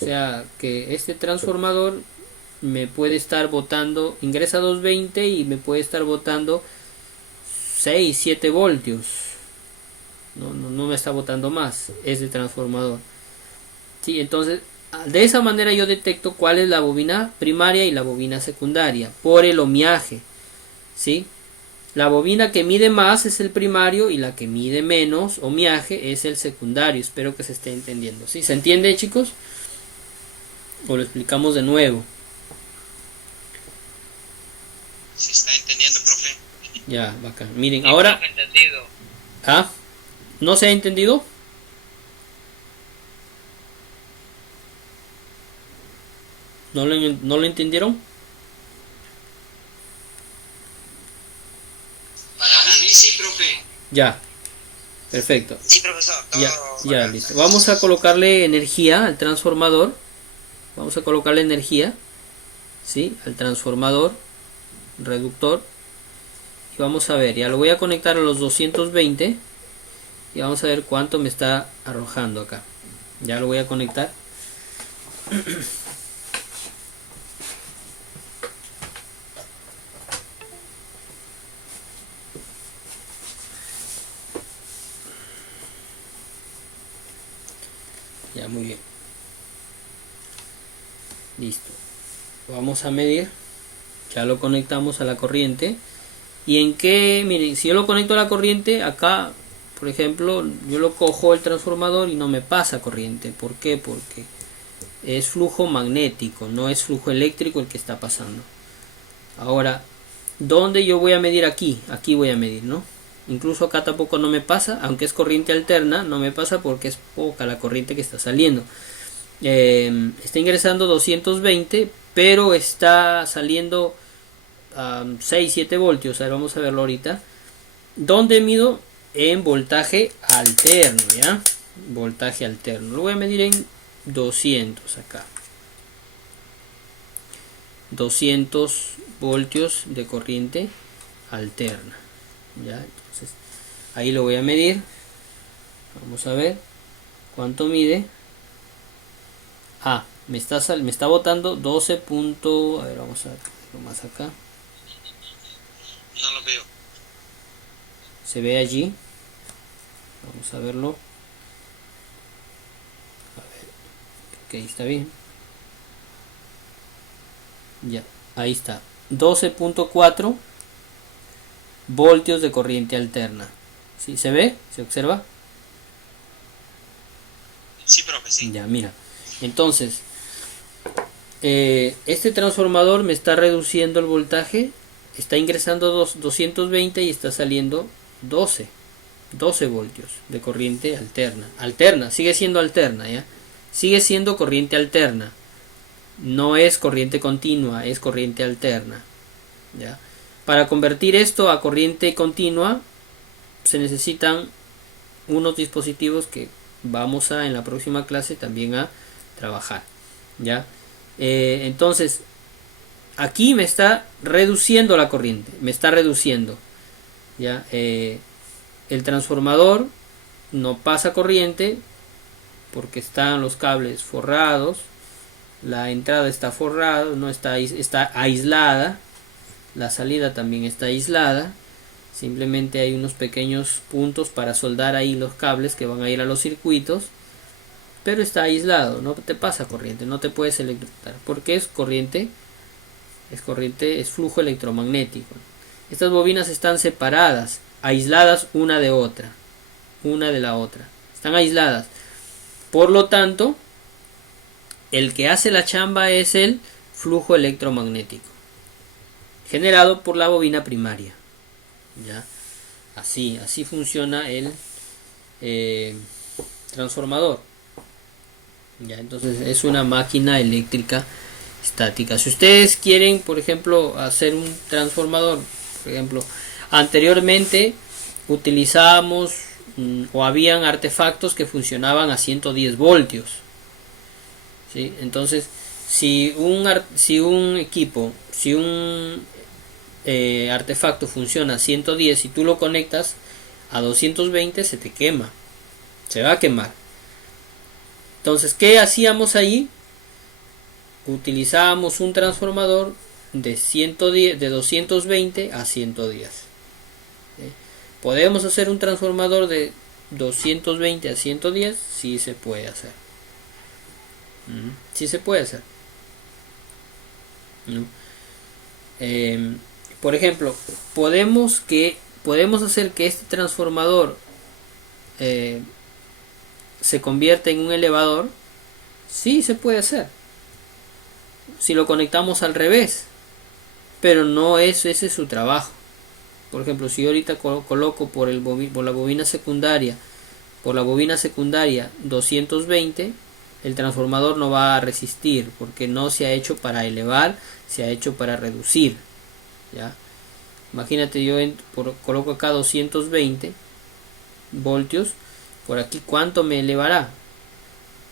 O sea que este transformador me puede estar botando, ingresa 220 y me puede estar botando 6, 7 voltios. No me está botando más ese transformador. Sí, entonces de esa manera yo detecto cuál es la bobina primaria y la bobina secundaria por el ohmiaje. ¿Sí? La bobina que mide más es el primario y la que mide menos ohmiaje es el secundario. Espero que se esté entendiendo. ¿Sí? ¿Se entiende, chicos? O lo explicamos de nuevo. Se está entendiendo, profe. Ya, bacán. Miren, Sí, ahora... profe, entendido. ¿Ah? ¿No se ha entendido? ¿No lo entendieron? Para mí sí, profe. Ya, perfecto. Sí, profesor. Ya, listo. Vamos a colocarle energía al transformador. Vamos a colocarle energía, ¿sí? Al transformador reductor. Y vamos a ver, ya lo voy a conectar a los 220. Y vamos a ver cuánto me está arrojando acá. Ya lo voy a conectar. Ya, muy bien. Listo. Vamos a medir. Ya lo conectamos a la corriente. ¿Y en qué? Miren, si yo lo conecto a la corriente, acá, por ejemplo, yo lo cojo el transformador y no me pasa corriente. ¿Por qué? Porque es flujo magnético, no es flujo eléctrico el que está pasando. Ahora, ¿dónde yo voy a medir aquí? Aquí voy a medir, ¿no? Incluso acá tampoco no me pasa, aunque es corriente alterna, no me pasa porque es poca la corriente que está saliendo. Está ingresando 220, pero está saliendo 6, 7 voltios. A ver, vamos a verlo ahorita. ¿Dónde mido? En voltaje alterno, ¿ya? Voltaje alterno. Lo voy a medir en 200 acá. 200 voltios de corriente alterna. ¿Ya? Entonces, ahí lo voy a medir. Vamos a ver cuánto mide. Me está botando 12. A ver, vamos a ver más acá. No lo veo. Se ve allí. Vamos a verlo. A ver. Ok, está bien. Ya, ahí está. 12.4 voltios de corriente alterna. ¿Sí? ¿Se ve? ¿Se observa? Sí, profe, sí. Ya, mira. Entonces, este transformador me está reduciendo el voltaje, está ingresando 220 y está saliendo 12 voltios de corriente alterna, sigue siendo alterna, ¿ya? Sigue siendo corriente alterna, no es corriente continua, es corriente alterna, ¿ya? Para convertir esto a corriente continua se necesitan unos dispositivos que vamos a en la próxima clase también a trabajar, ¿ya? Entonces aquí me está reduciendo la corriente, me está reduciendo, ¿ya? El transformador no pasa corriente porque están los cables forrados, la entrada está forrada, no está aislada, la salida también está aislada, simplemente hay unos pequeños puntos para soldar ahí los cables que van a ir a los circuitos, pero está aislado, no te pasa corriente, no te puedes electrocutar, porque es corriente, es flujo electromagnético. Estas bobinas están separadas, aisladas una de la otra, están aisladas. Por lo tanto, el que hace la chamba es el flujo electromagnético generado por la bobina primaria, ¿ya? Así funciona el transformador, ¿ya? Entonces es una máquina eléctrica estática. Si ustedes quieren, por ejemplo, hacer un transformador, por ejemplo, anteriormente utilizábamos o habían artefactos que funcionaban a 110 voltios, ¿sí? Entonces si un artefacto funciona a 110 y tú lo conectas a 220, se te quema, se va a quemar. Entonces, ¿qué hacíamos ahí? Utilizábamos un transformador de 110, de 220 a 110. ¿Podemos hacer un transformador de 220 a 110? Sí se puede hacer. Sí se puede hacer, ¿no? Por ejemplo, podemos hacer que este transformador se convierta en un elevador. Sí se puede hacer si lo conectamos al revés, pero no es ese su trabajo. Por ejemplo, si yo ahorita coloco por la bobina secundaria 220, el transformador no va a resistir porque no se ha hecho para elevar, se ha hecho para reducir, ¿ya? Imagínate, yo coloco acá 220 voltios, por aquí ¿cuánto me elevará?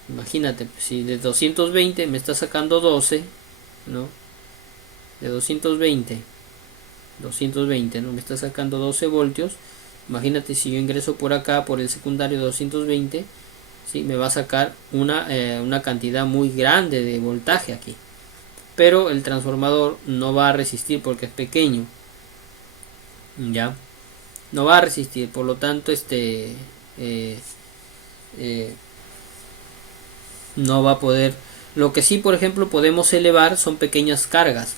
Imagínate, si de 220 me está sacando 12, ¿no? De 220, ¿no? Me está sacando 12 voltios. Imagínate si yo ingreso por acá, por el secundario 220, ¿sí? Me va a sacar una cantidad muy grande de voltaje aquí. Pero el transformador no va a resistir porque es pequeño, ¿ya? No va a resistir, por lo tanto no va a poder. Lo que sí, por ejemplo, podemos elevar son pequeñas cargas.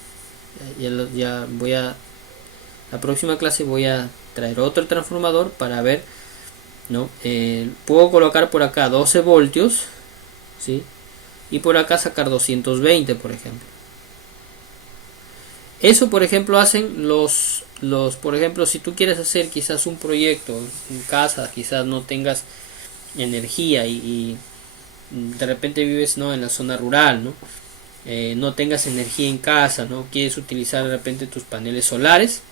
La próxima clase voy a traer otro transformador para ver, ¿no? Puedo colocar por acá 12 voltios, ¿sí? Y por acá sacar 220, por ejemplo. Eso, por ejemplo, hacen por ejemplo, si tú quieres hacer quizás un proyecto en casa, quizás no tengas energía y de repente vives, ¿no?, en la zona rural, ¿no? No tengas energía en casa, ¿no? Quieres utilizar de repente tus paneles solares,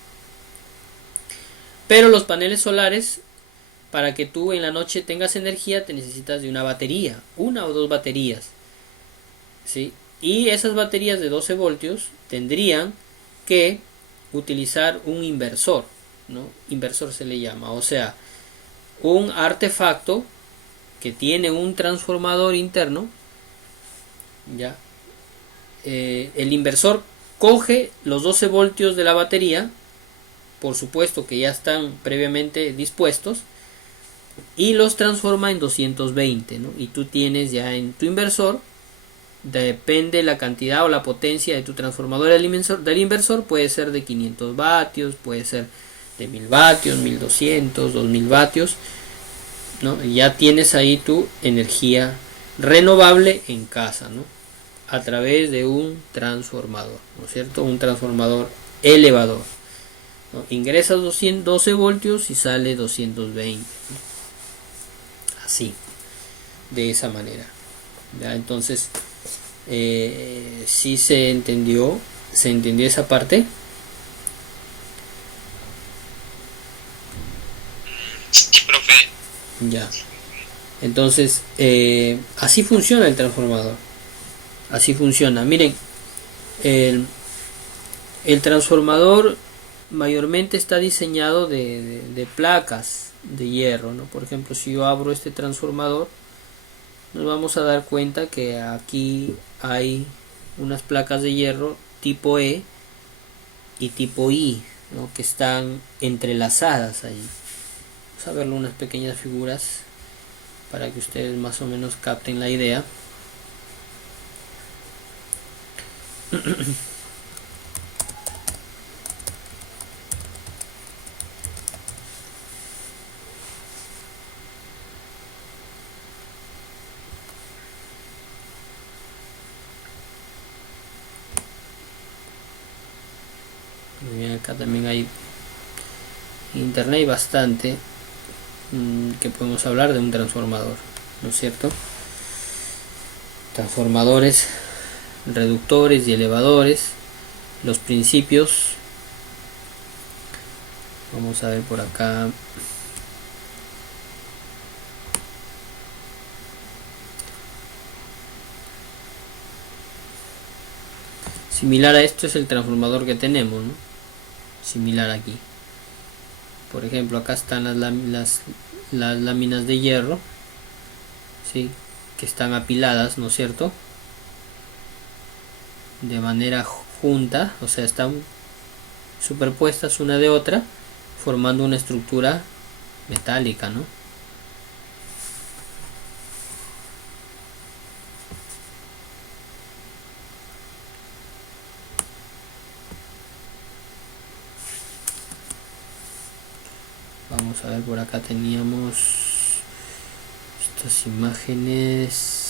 pero los paneles solares, para que tú en la noche tengas energía, te necesitas de una batería, una o dos baterías, ¿sí? Y esas baterías de 12 voltios tendrían que utilizar un inversor, ¿no? Inversor se le llama, o sea, un artefacto que tiene un transformador interno, ¿ya? El inversor coge los 12 voltios de la batería, por supuesto que ya están previamente dispuestos, y los transforma en 220, ¿no? Y tú tienes ya en tu inversor, depende la cantidad o la potencia de tu transformador del inversor, puede ser de 500 vatios, puede ser de 1000 vatios, 1200, 2000 vatios, ¿no? Y ya tienes ahí tu energía renovable en casa, ¿no? a través de un transformador, ¿no es cierto? Un transformador elevador, ¿no? Ingresa 212 voltios y sale 220, ¿no? Así, de esa manera, ¿ya? Entonces, si se entendió esa parte. Sí, profe. Ya. Entonces, así funciona el transformador. Así funciona. Miren, el transformador mayormente está diseñado de placas de hierro, ¿no? Por ejemplo, si yo abro este transformador, nos vamos a dar cuenta que aquí hay unas placas de hierro tipo E y tipo I, ¿no? Que están entrelazadas ahí. Vamos a verlo unas pequeñas figuras para que ustedes más o menos capten la idea. Bien, acá también hay internet y bastante que podemos hablar de un transformador, ¿no es cierto? Transformadores, reductores y elevadores, los principios. Vamos a ver por acá. Similar a esto es el transformador que tenemos, ¿no? Similar aquí. Por ejemplo, acá están las láminas de hierro, ¿sí? Que están apiladas, ¿no es cierto? De manera junta, o sea, están superpuestas una de otra, formando una estructura metálica, ¿no? Vamos a ver, por acá teníamos estas imágenes.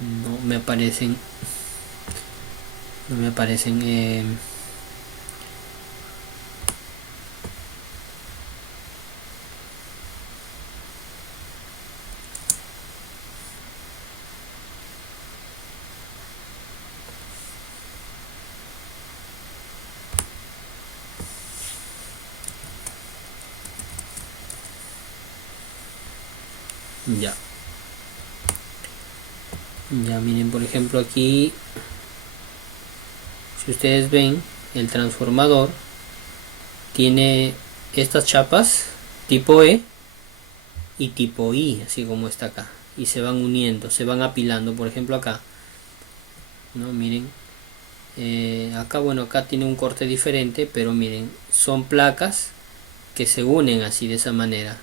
No me aparecen. No me aparecen. Ya. Ya miren, por ejemplo, aquí, si ustedes ven, el transformador tiene estas chapas tipo E y tipo I, así como está acá, y se van uniendo, se van apilando. Por ejemplo, acá, no, miren, acá, bueno, acá tiene un corte diferente, pero miren, son placas que se unen así, de esa manera.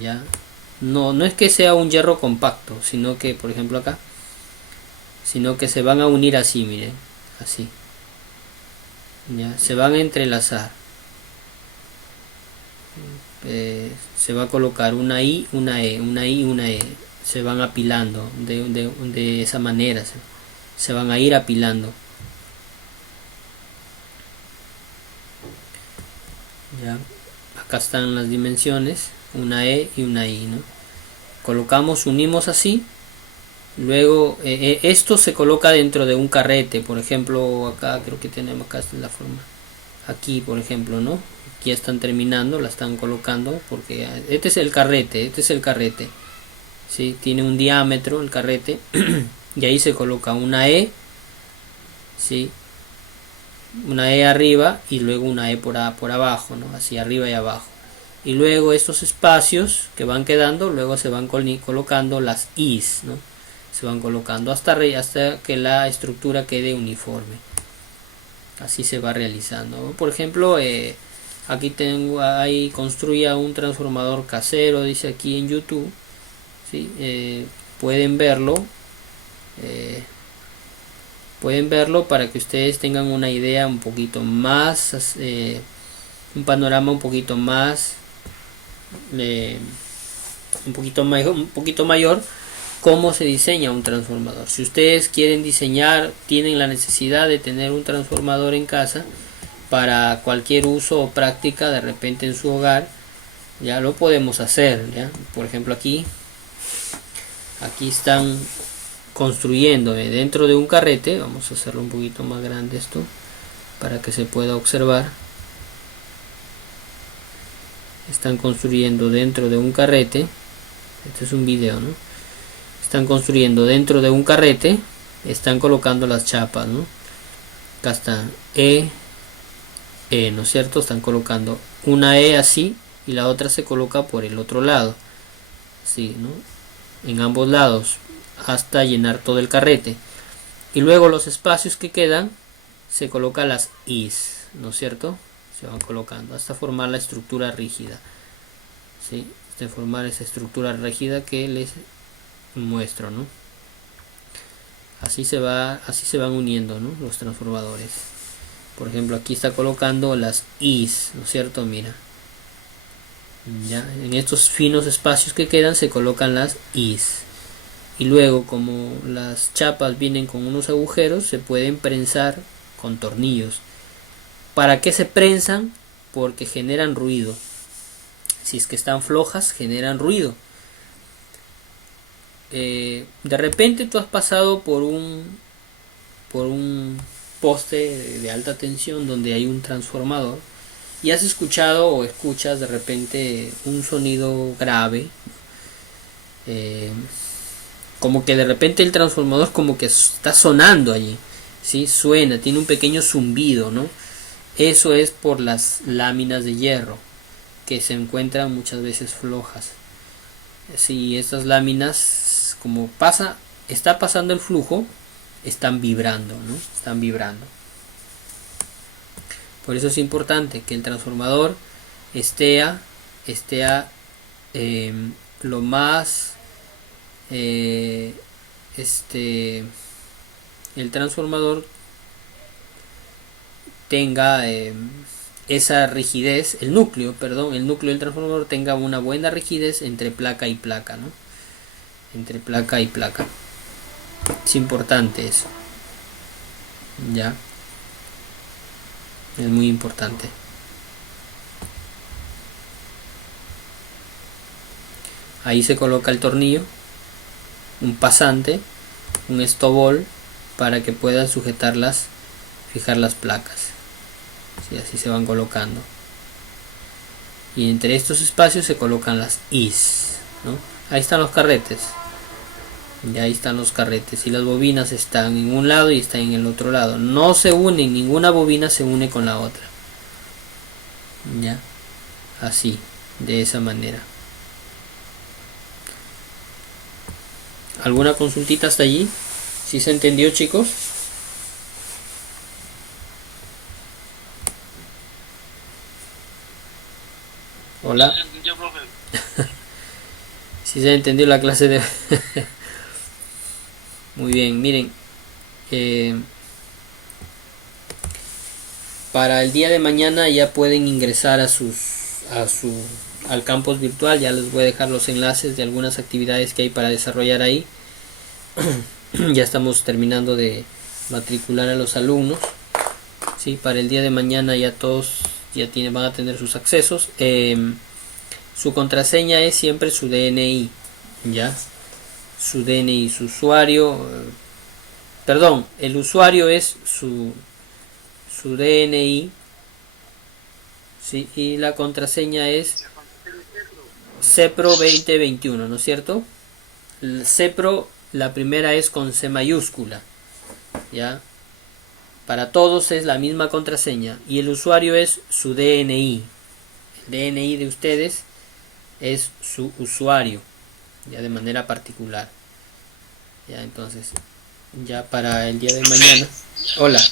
Ya, no es que sea un hierro compacto, sino que, por ejemplo, acá, sino que se van a unir así, miren, así, ya, se van a entrelazar. Se va a colocar una I, una E, una I, una E, se van apilando de esa manera, se van a ir apilando. Ya, acá están las dimensiones, una E y una I, ¿no? Colocamos, unimos así. Luego esto se coloca dentro de un carrete. Por ejemplo, acá creo que tenemos, acá la forma, aquí por ejemplo, ¿no? Aquí ya están terminando, la están colocando, porque este es el carrete, ¿sí? Tiene un diámetro el carrete y ahí se coloca una E, ¿sí? Una E arriba y luego una E por abajo, ¿no? Así arriba y abajo. Y luego estos espacios que van quedando, luego se van colocando las Is, ¿no? Se van colocando hasta que la estructura quede uniforme. Así se va realizando. Por ejemplo, aquí tengo, ahí construya un transformador casero, dice aquí en YouTube, ¿sí? Pueden verlo. pueden verlo para que ustedes tengan una idea un poquito más, un panorama un poquito mayor cómo se diseña un transformador. Si ustedes quieren diseñar, tienen la necesidad de tener un transformador en casa para cualquier uso o práctica de repente en su hogar, ya lo podemos hacer, ¿ya? Por ejemplo, aquí están construyendo dentro de un carrete. Vamos a hacerlo un poquito más grande esto para que se pueda observar. Están construyendo dentro de un carrete. Este es un video, ¿no? Están construyendo dentro de un carrete, están colocando las chapas, ¿no? Acá está ¿no es cierto? Están colocando una así y la otra se coloca por el otro lado, así, ¿no? En ambos lados hasta llenar todo el carrete, y luego los espacios que quedan se colocan las Is, ¿no es cierto? Se van colocando hasta formar la estructura rígida, ¿sí? Hasta formar esa estructura rígida que les muestro, ¿no? Así se van uniendo, ¿no? Los transformadores. Por ejemplo, aquí está colocando las Is, ¿no es cierto? Mira, ya en estos finos espacios que quedan se colocan las Is, y luego, como las chapas vienen con unos agujeros, se pueden prensar con tornillos. ¿Para qué se prensan? Porque generan ruido. Si es que están flojas, generan ruido. De repente tú has pasado por un poste de alta tensión donde hay un transformador y has escuchado o escuchas de repente un sonido grave, como que de repente el transformador como que está sonando allí, ¿sí? Suena, tiene un pequeño zumbido, ¿no? Eso es por las láminas de hierro que se encuentran muchas veces flojas. Si estas láminas, como está pasando el flujo, están vibrando, ¿no? Están vibrando. Por eso es importante que el transformador esté lo más el transformador tenga esa rigidez, el núcleo del transformador tenga una buena rigidez entre placa y placa, ¿no? Entre placa y placa. Es importante eso. Ya. Es muy importante. Ahí se coloca el tornillo, un pasante, un estobol para que puedan sujetarlas, fijar las placas. Sí, así se van colocando. Y entre estos espacios se colocan las Is, ¿no? Ahí están los carretes. Y ahí están los carretes. Y las bobinas están en un lado y están en el otro lado. No se unen, ninguna bobina se une con la otra. Ya. Así, de esa manera. ¿Alguna consultita hasta allí? ¿Sí se entendió, chicos? Hola. ¿Sí se entendió la clase de...? Muy bien, miren. Para el día de mañana ya pueden ingresar al campus virtual. Ya les voy a dejar los enlaces de algunas actividades que hay para desarrollar ahí. Ya estamos terminando de matricular a los alumnos. Sí, para el día de mañana ya todos van a tener sus accesos. Su contraseña es siempre su DNI, ya. Su DNI, su usuario, perdón, el usuario es su DNI, ¿sí? Y la contraseña es CEPRO 2021, ¿no es cierto? El CEPRO, la primera es con C mayúscula, ya. Para todos es la misma contraseña y el usuario es su DNI. El DNI de ustedes es su usuario, ya de manera particular. Ya, entonces, ya para el día de mañana. Hola.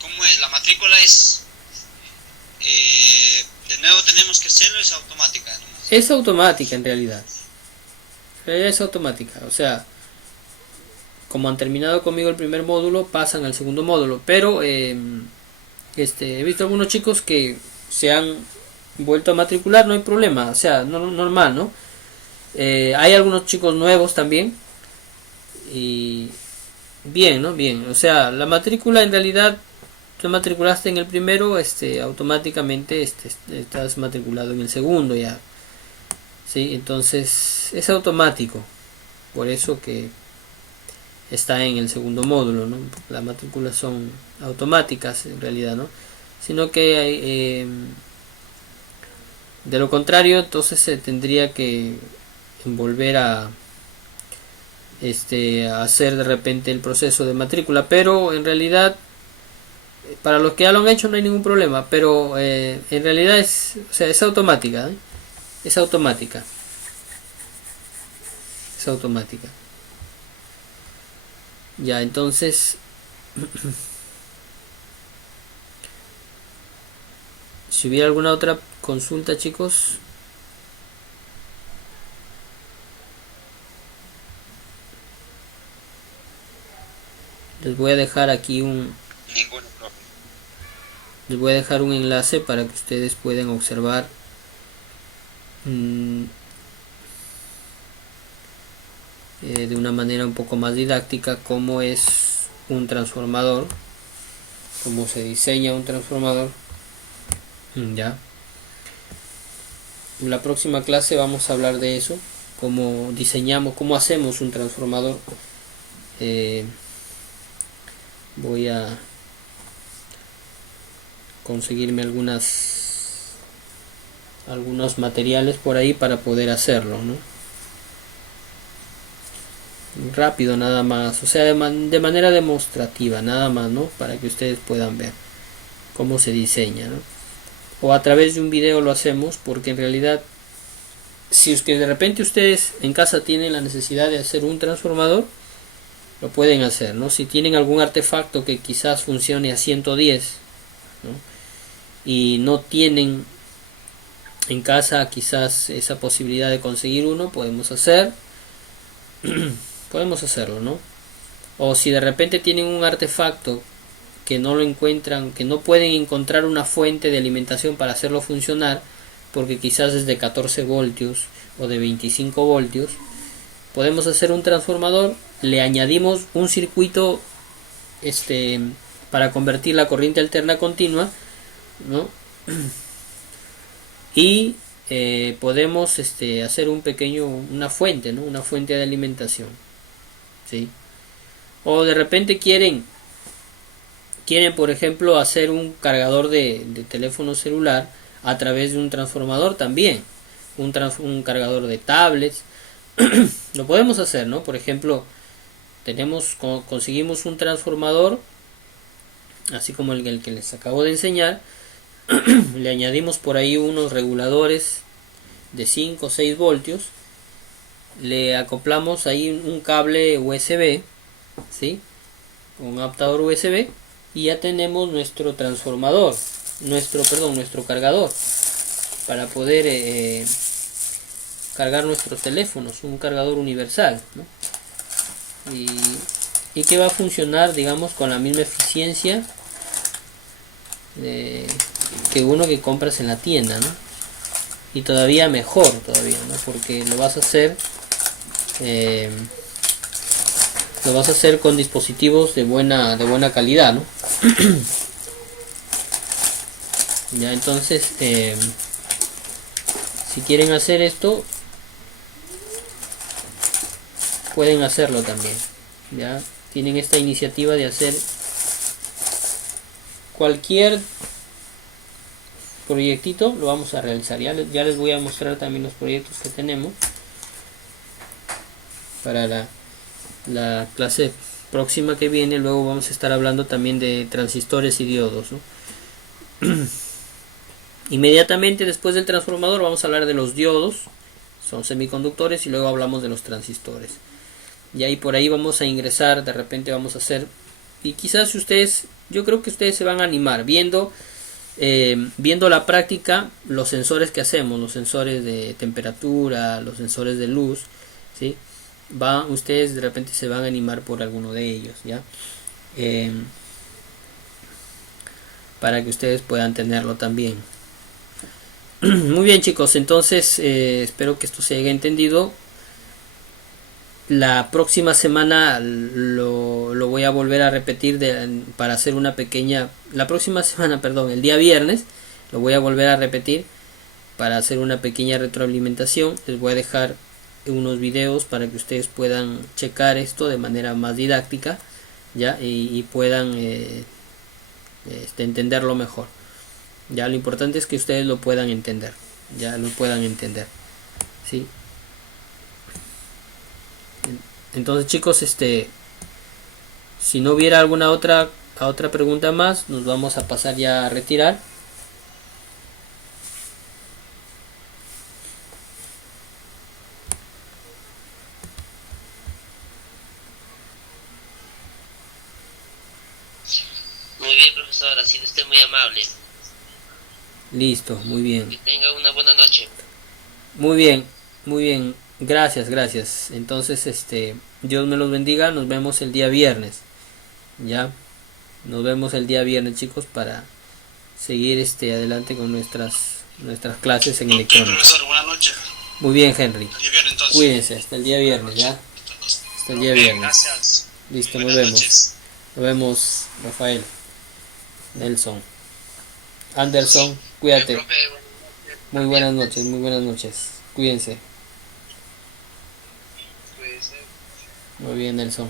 ¿Cómo es? La matrícula es de nuevo tenemos que hacerlo, es automática, ¿no? Es automática en realidad. Es automática, o sea, como han terminado conmigo el primer módulo, pasan al segundo módulo. Pero he visto algunos chicos que se han vuelto a matricular, no hay problema, o sea, normal, ¿no? Hay algunos chicos nuevos también. Y bien, ¿no? Bien, o sea, la matrícula en realidad, te matriculaste en el primero, automáticamente estás matriculado en el segundo ya. Sí, entonces es automático. Por eso que está en el segundo módulo, ¿no? Las matrículas son automáticas en realidad, ¿no? Sino que hay, de lo contrario, entonces se tendría que volver a hacer de repente el proceso de matrícula, pero en realidad para los que ya lo han hecho no hay ningún problema, pero en realidad es automática, ¿eh? Es automática. Es automática. Ya, entonces si hubiera alguna otra consulta, chicos. Les voy a dejar aquí les voy a dejar un enlace para que ustedes puedan observar de una manera un poco más didáctica cómo es un transformador, cómo se diseña un transformador. Ya. En la próxima clase vamos a hablar de eso, cómo diseñamos, cómo hacemos un transformador. Voy a conseguirme algunos materiales por ahí para poder hacerlo, ¿no? Rápido nada más, o sea, de manera demostrativa nada más, ¿no? Para que ustedes puedan ver cómo se diseña, ¿no? O a través de un video lo hacemos, porque en realidad si es que de repente ustedes en casa tienen la necesidad de hacer un transformador, lo pueden hacer, ¿no? Si tienen algún artefacto que quizás funcione a 110, ¿no? Y no tienen en casa quizás esa posibilidad de conseguir uno, podemos hacerlo, ¿no? O si de repente tienen un artefacto que no lo encuentran, que no pueden encontrar una fuente de alimentación para hacerlo funcionar, porque quizás es de 14 voltios o de 25 voltios, podemos hacer un transformador, le añadimos un circuito para convertir la corriente alterna continua, ¿no? Y podemos hacer una fuente, ¿no? Una fuente de alimentación, ¿sí? O de repente quieren por ejemplo hacer un cargador de teléfono celular a través de un transformador también, un cargador de tablets. Lo podemos hacer, ¿no? Por ejemplo, conseguimos un transformador así como el que les acabo de enseñar. Le añadimos por ahí unos reguladores de 5 o 6 voltios, le acoplamos ahí un cable USB, ¿sí? Un adaptador USB, y ya tenemos nuestro transformador, nuestro cargador para poder cargar nuestros teléfonos, un cargador universal, ¿no? Y que va a funcionar, digamos, con la misma eficiencia que uno que compras en la tienda, ¿no? Y todavía mejor, ¿no? Porque lo vas a hacer con dispositivos de buena calidad, ¿no? Ya, entonces si quieren hacer esto, pueden hacerlo también. Ya tienen esta iniciativa de hacer cualquier proyectito, lo vamos a realizar. Ya les voy a mostrar también los proyectos que tenemos para la clase próxima que viene. Luego vamos a estar hablando también de transistores y diodos, ¿no? Inmediatamente después del transformador vamos a hablar de los diodos, son semiconductores, y luego hablamos de los transistores. Y ahí por ahí vamos a ingresar, de repente vamos a hacer, y quizás yo creo que ustedes se van a animar viendo la práctica, los sensores que hacemos, los sensores de temperatura, los sensores de luz, ¿sí? ustedes de repente se van a animar por alguno de ellos, ¿ya? Para que ustedes puedan tenerlo también. Muy bien, chicos, entonces espero que esto se haya entendido. La próxima semana lo voy a volver a repetir para hacer una pequeña... La próxima semana, perdón, el día viernes lo voy a volver a repetir para hacer una pequeña retroalimentación. Les voy a dejar unos videos para que ustedes puedan checar esto de manera más didáctica, ya, y puedan entenderlo mejor. Ya, lo importante es que ustedes lo puedan entender, ya lo puedan entender, ¿sí? Entonces, chicos, si no hubiera alguna otra pregunta más, nos vamos a pasar ya a retirar. Muy bien, profesor, ha sido usted muy amable. Listo, muy bien. Que tenga una buena noche. Muy bien, muy bien. Gracias, gracias. Entonces, Dios me los bendiga. Nos vemos el día viernes. Ya. Nos vemos el día viernes, chicos, para seguir adelante con nuestras clases en electrónica. Profesor, buenas noches. Muy bien, Henry. El día viernes, entonces. Cuídense hasta el día viernes, ¿ya? Hasta el día viernes. Gracias. Listo, Buenas nos vemos. noches. Nos vemos, Rafael. Nelson. Anderson, cuídate. Profe, Muy buenas noches, muy buenas noches. Cuídense. pues, Muy bien, Nelson.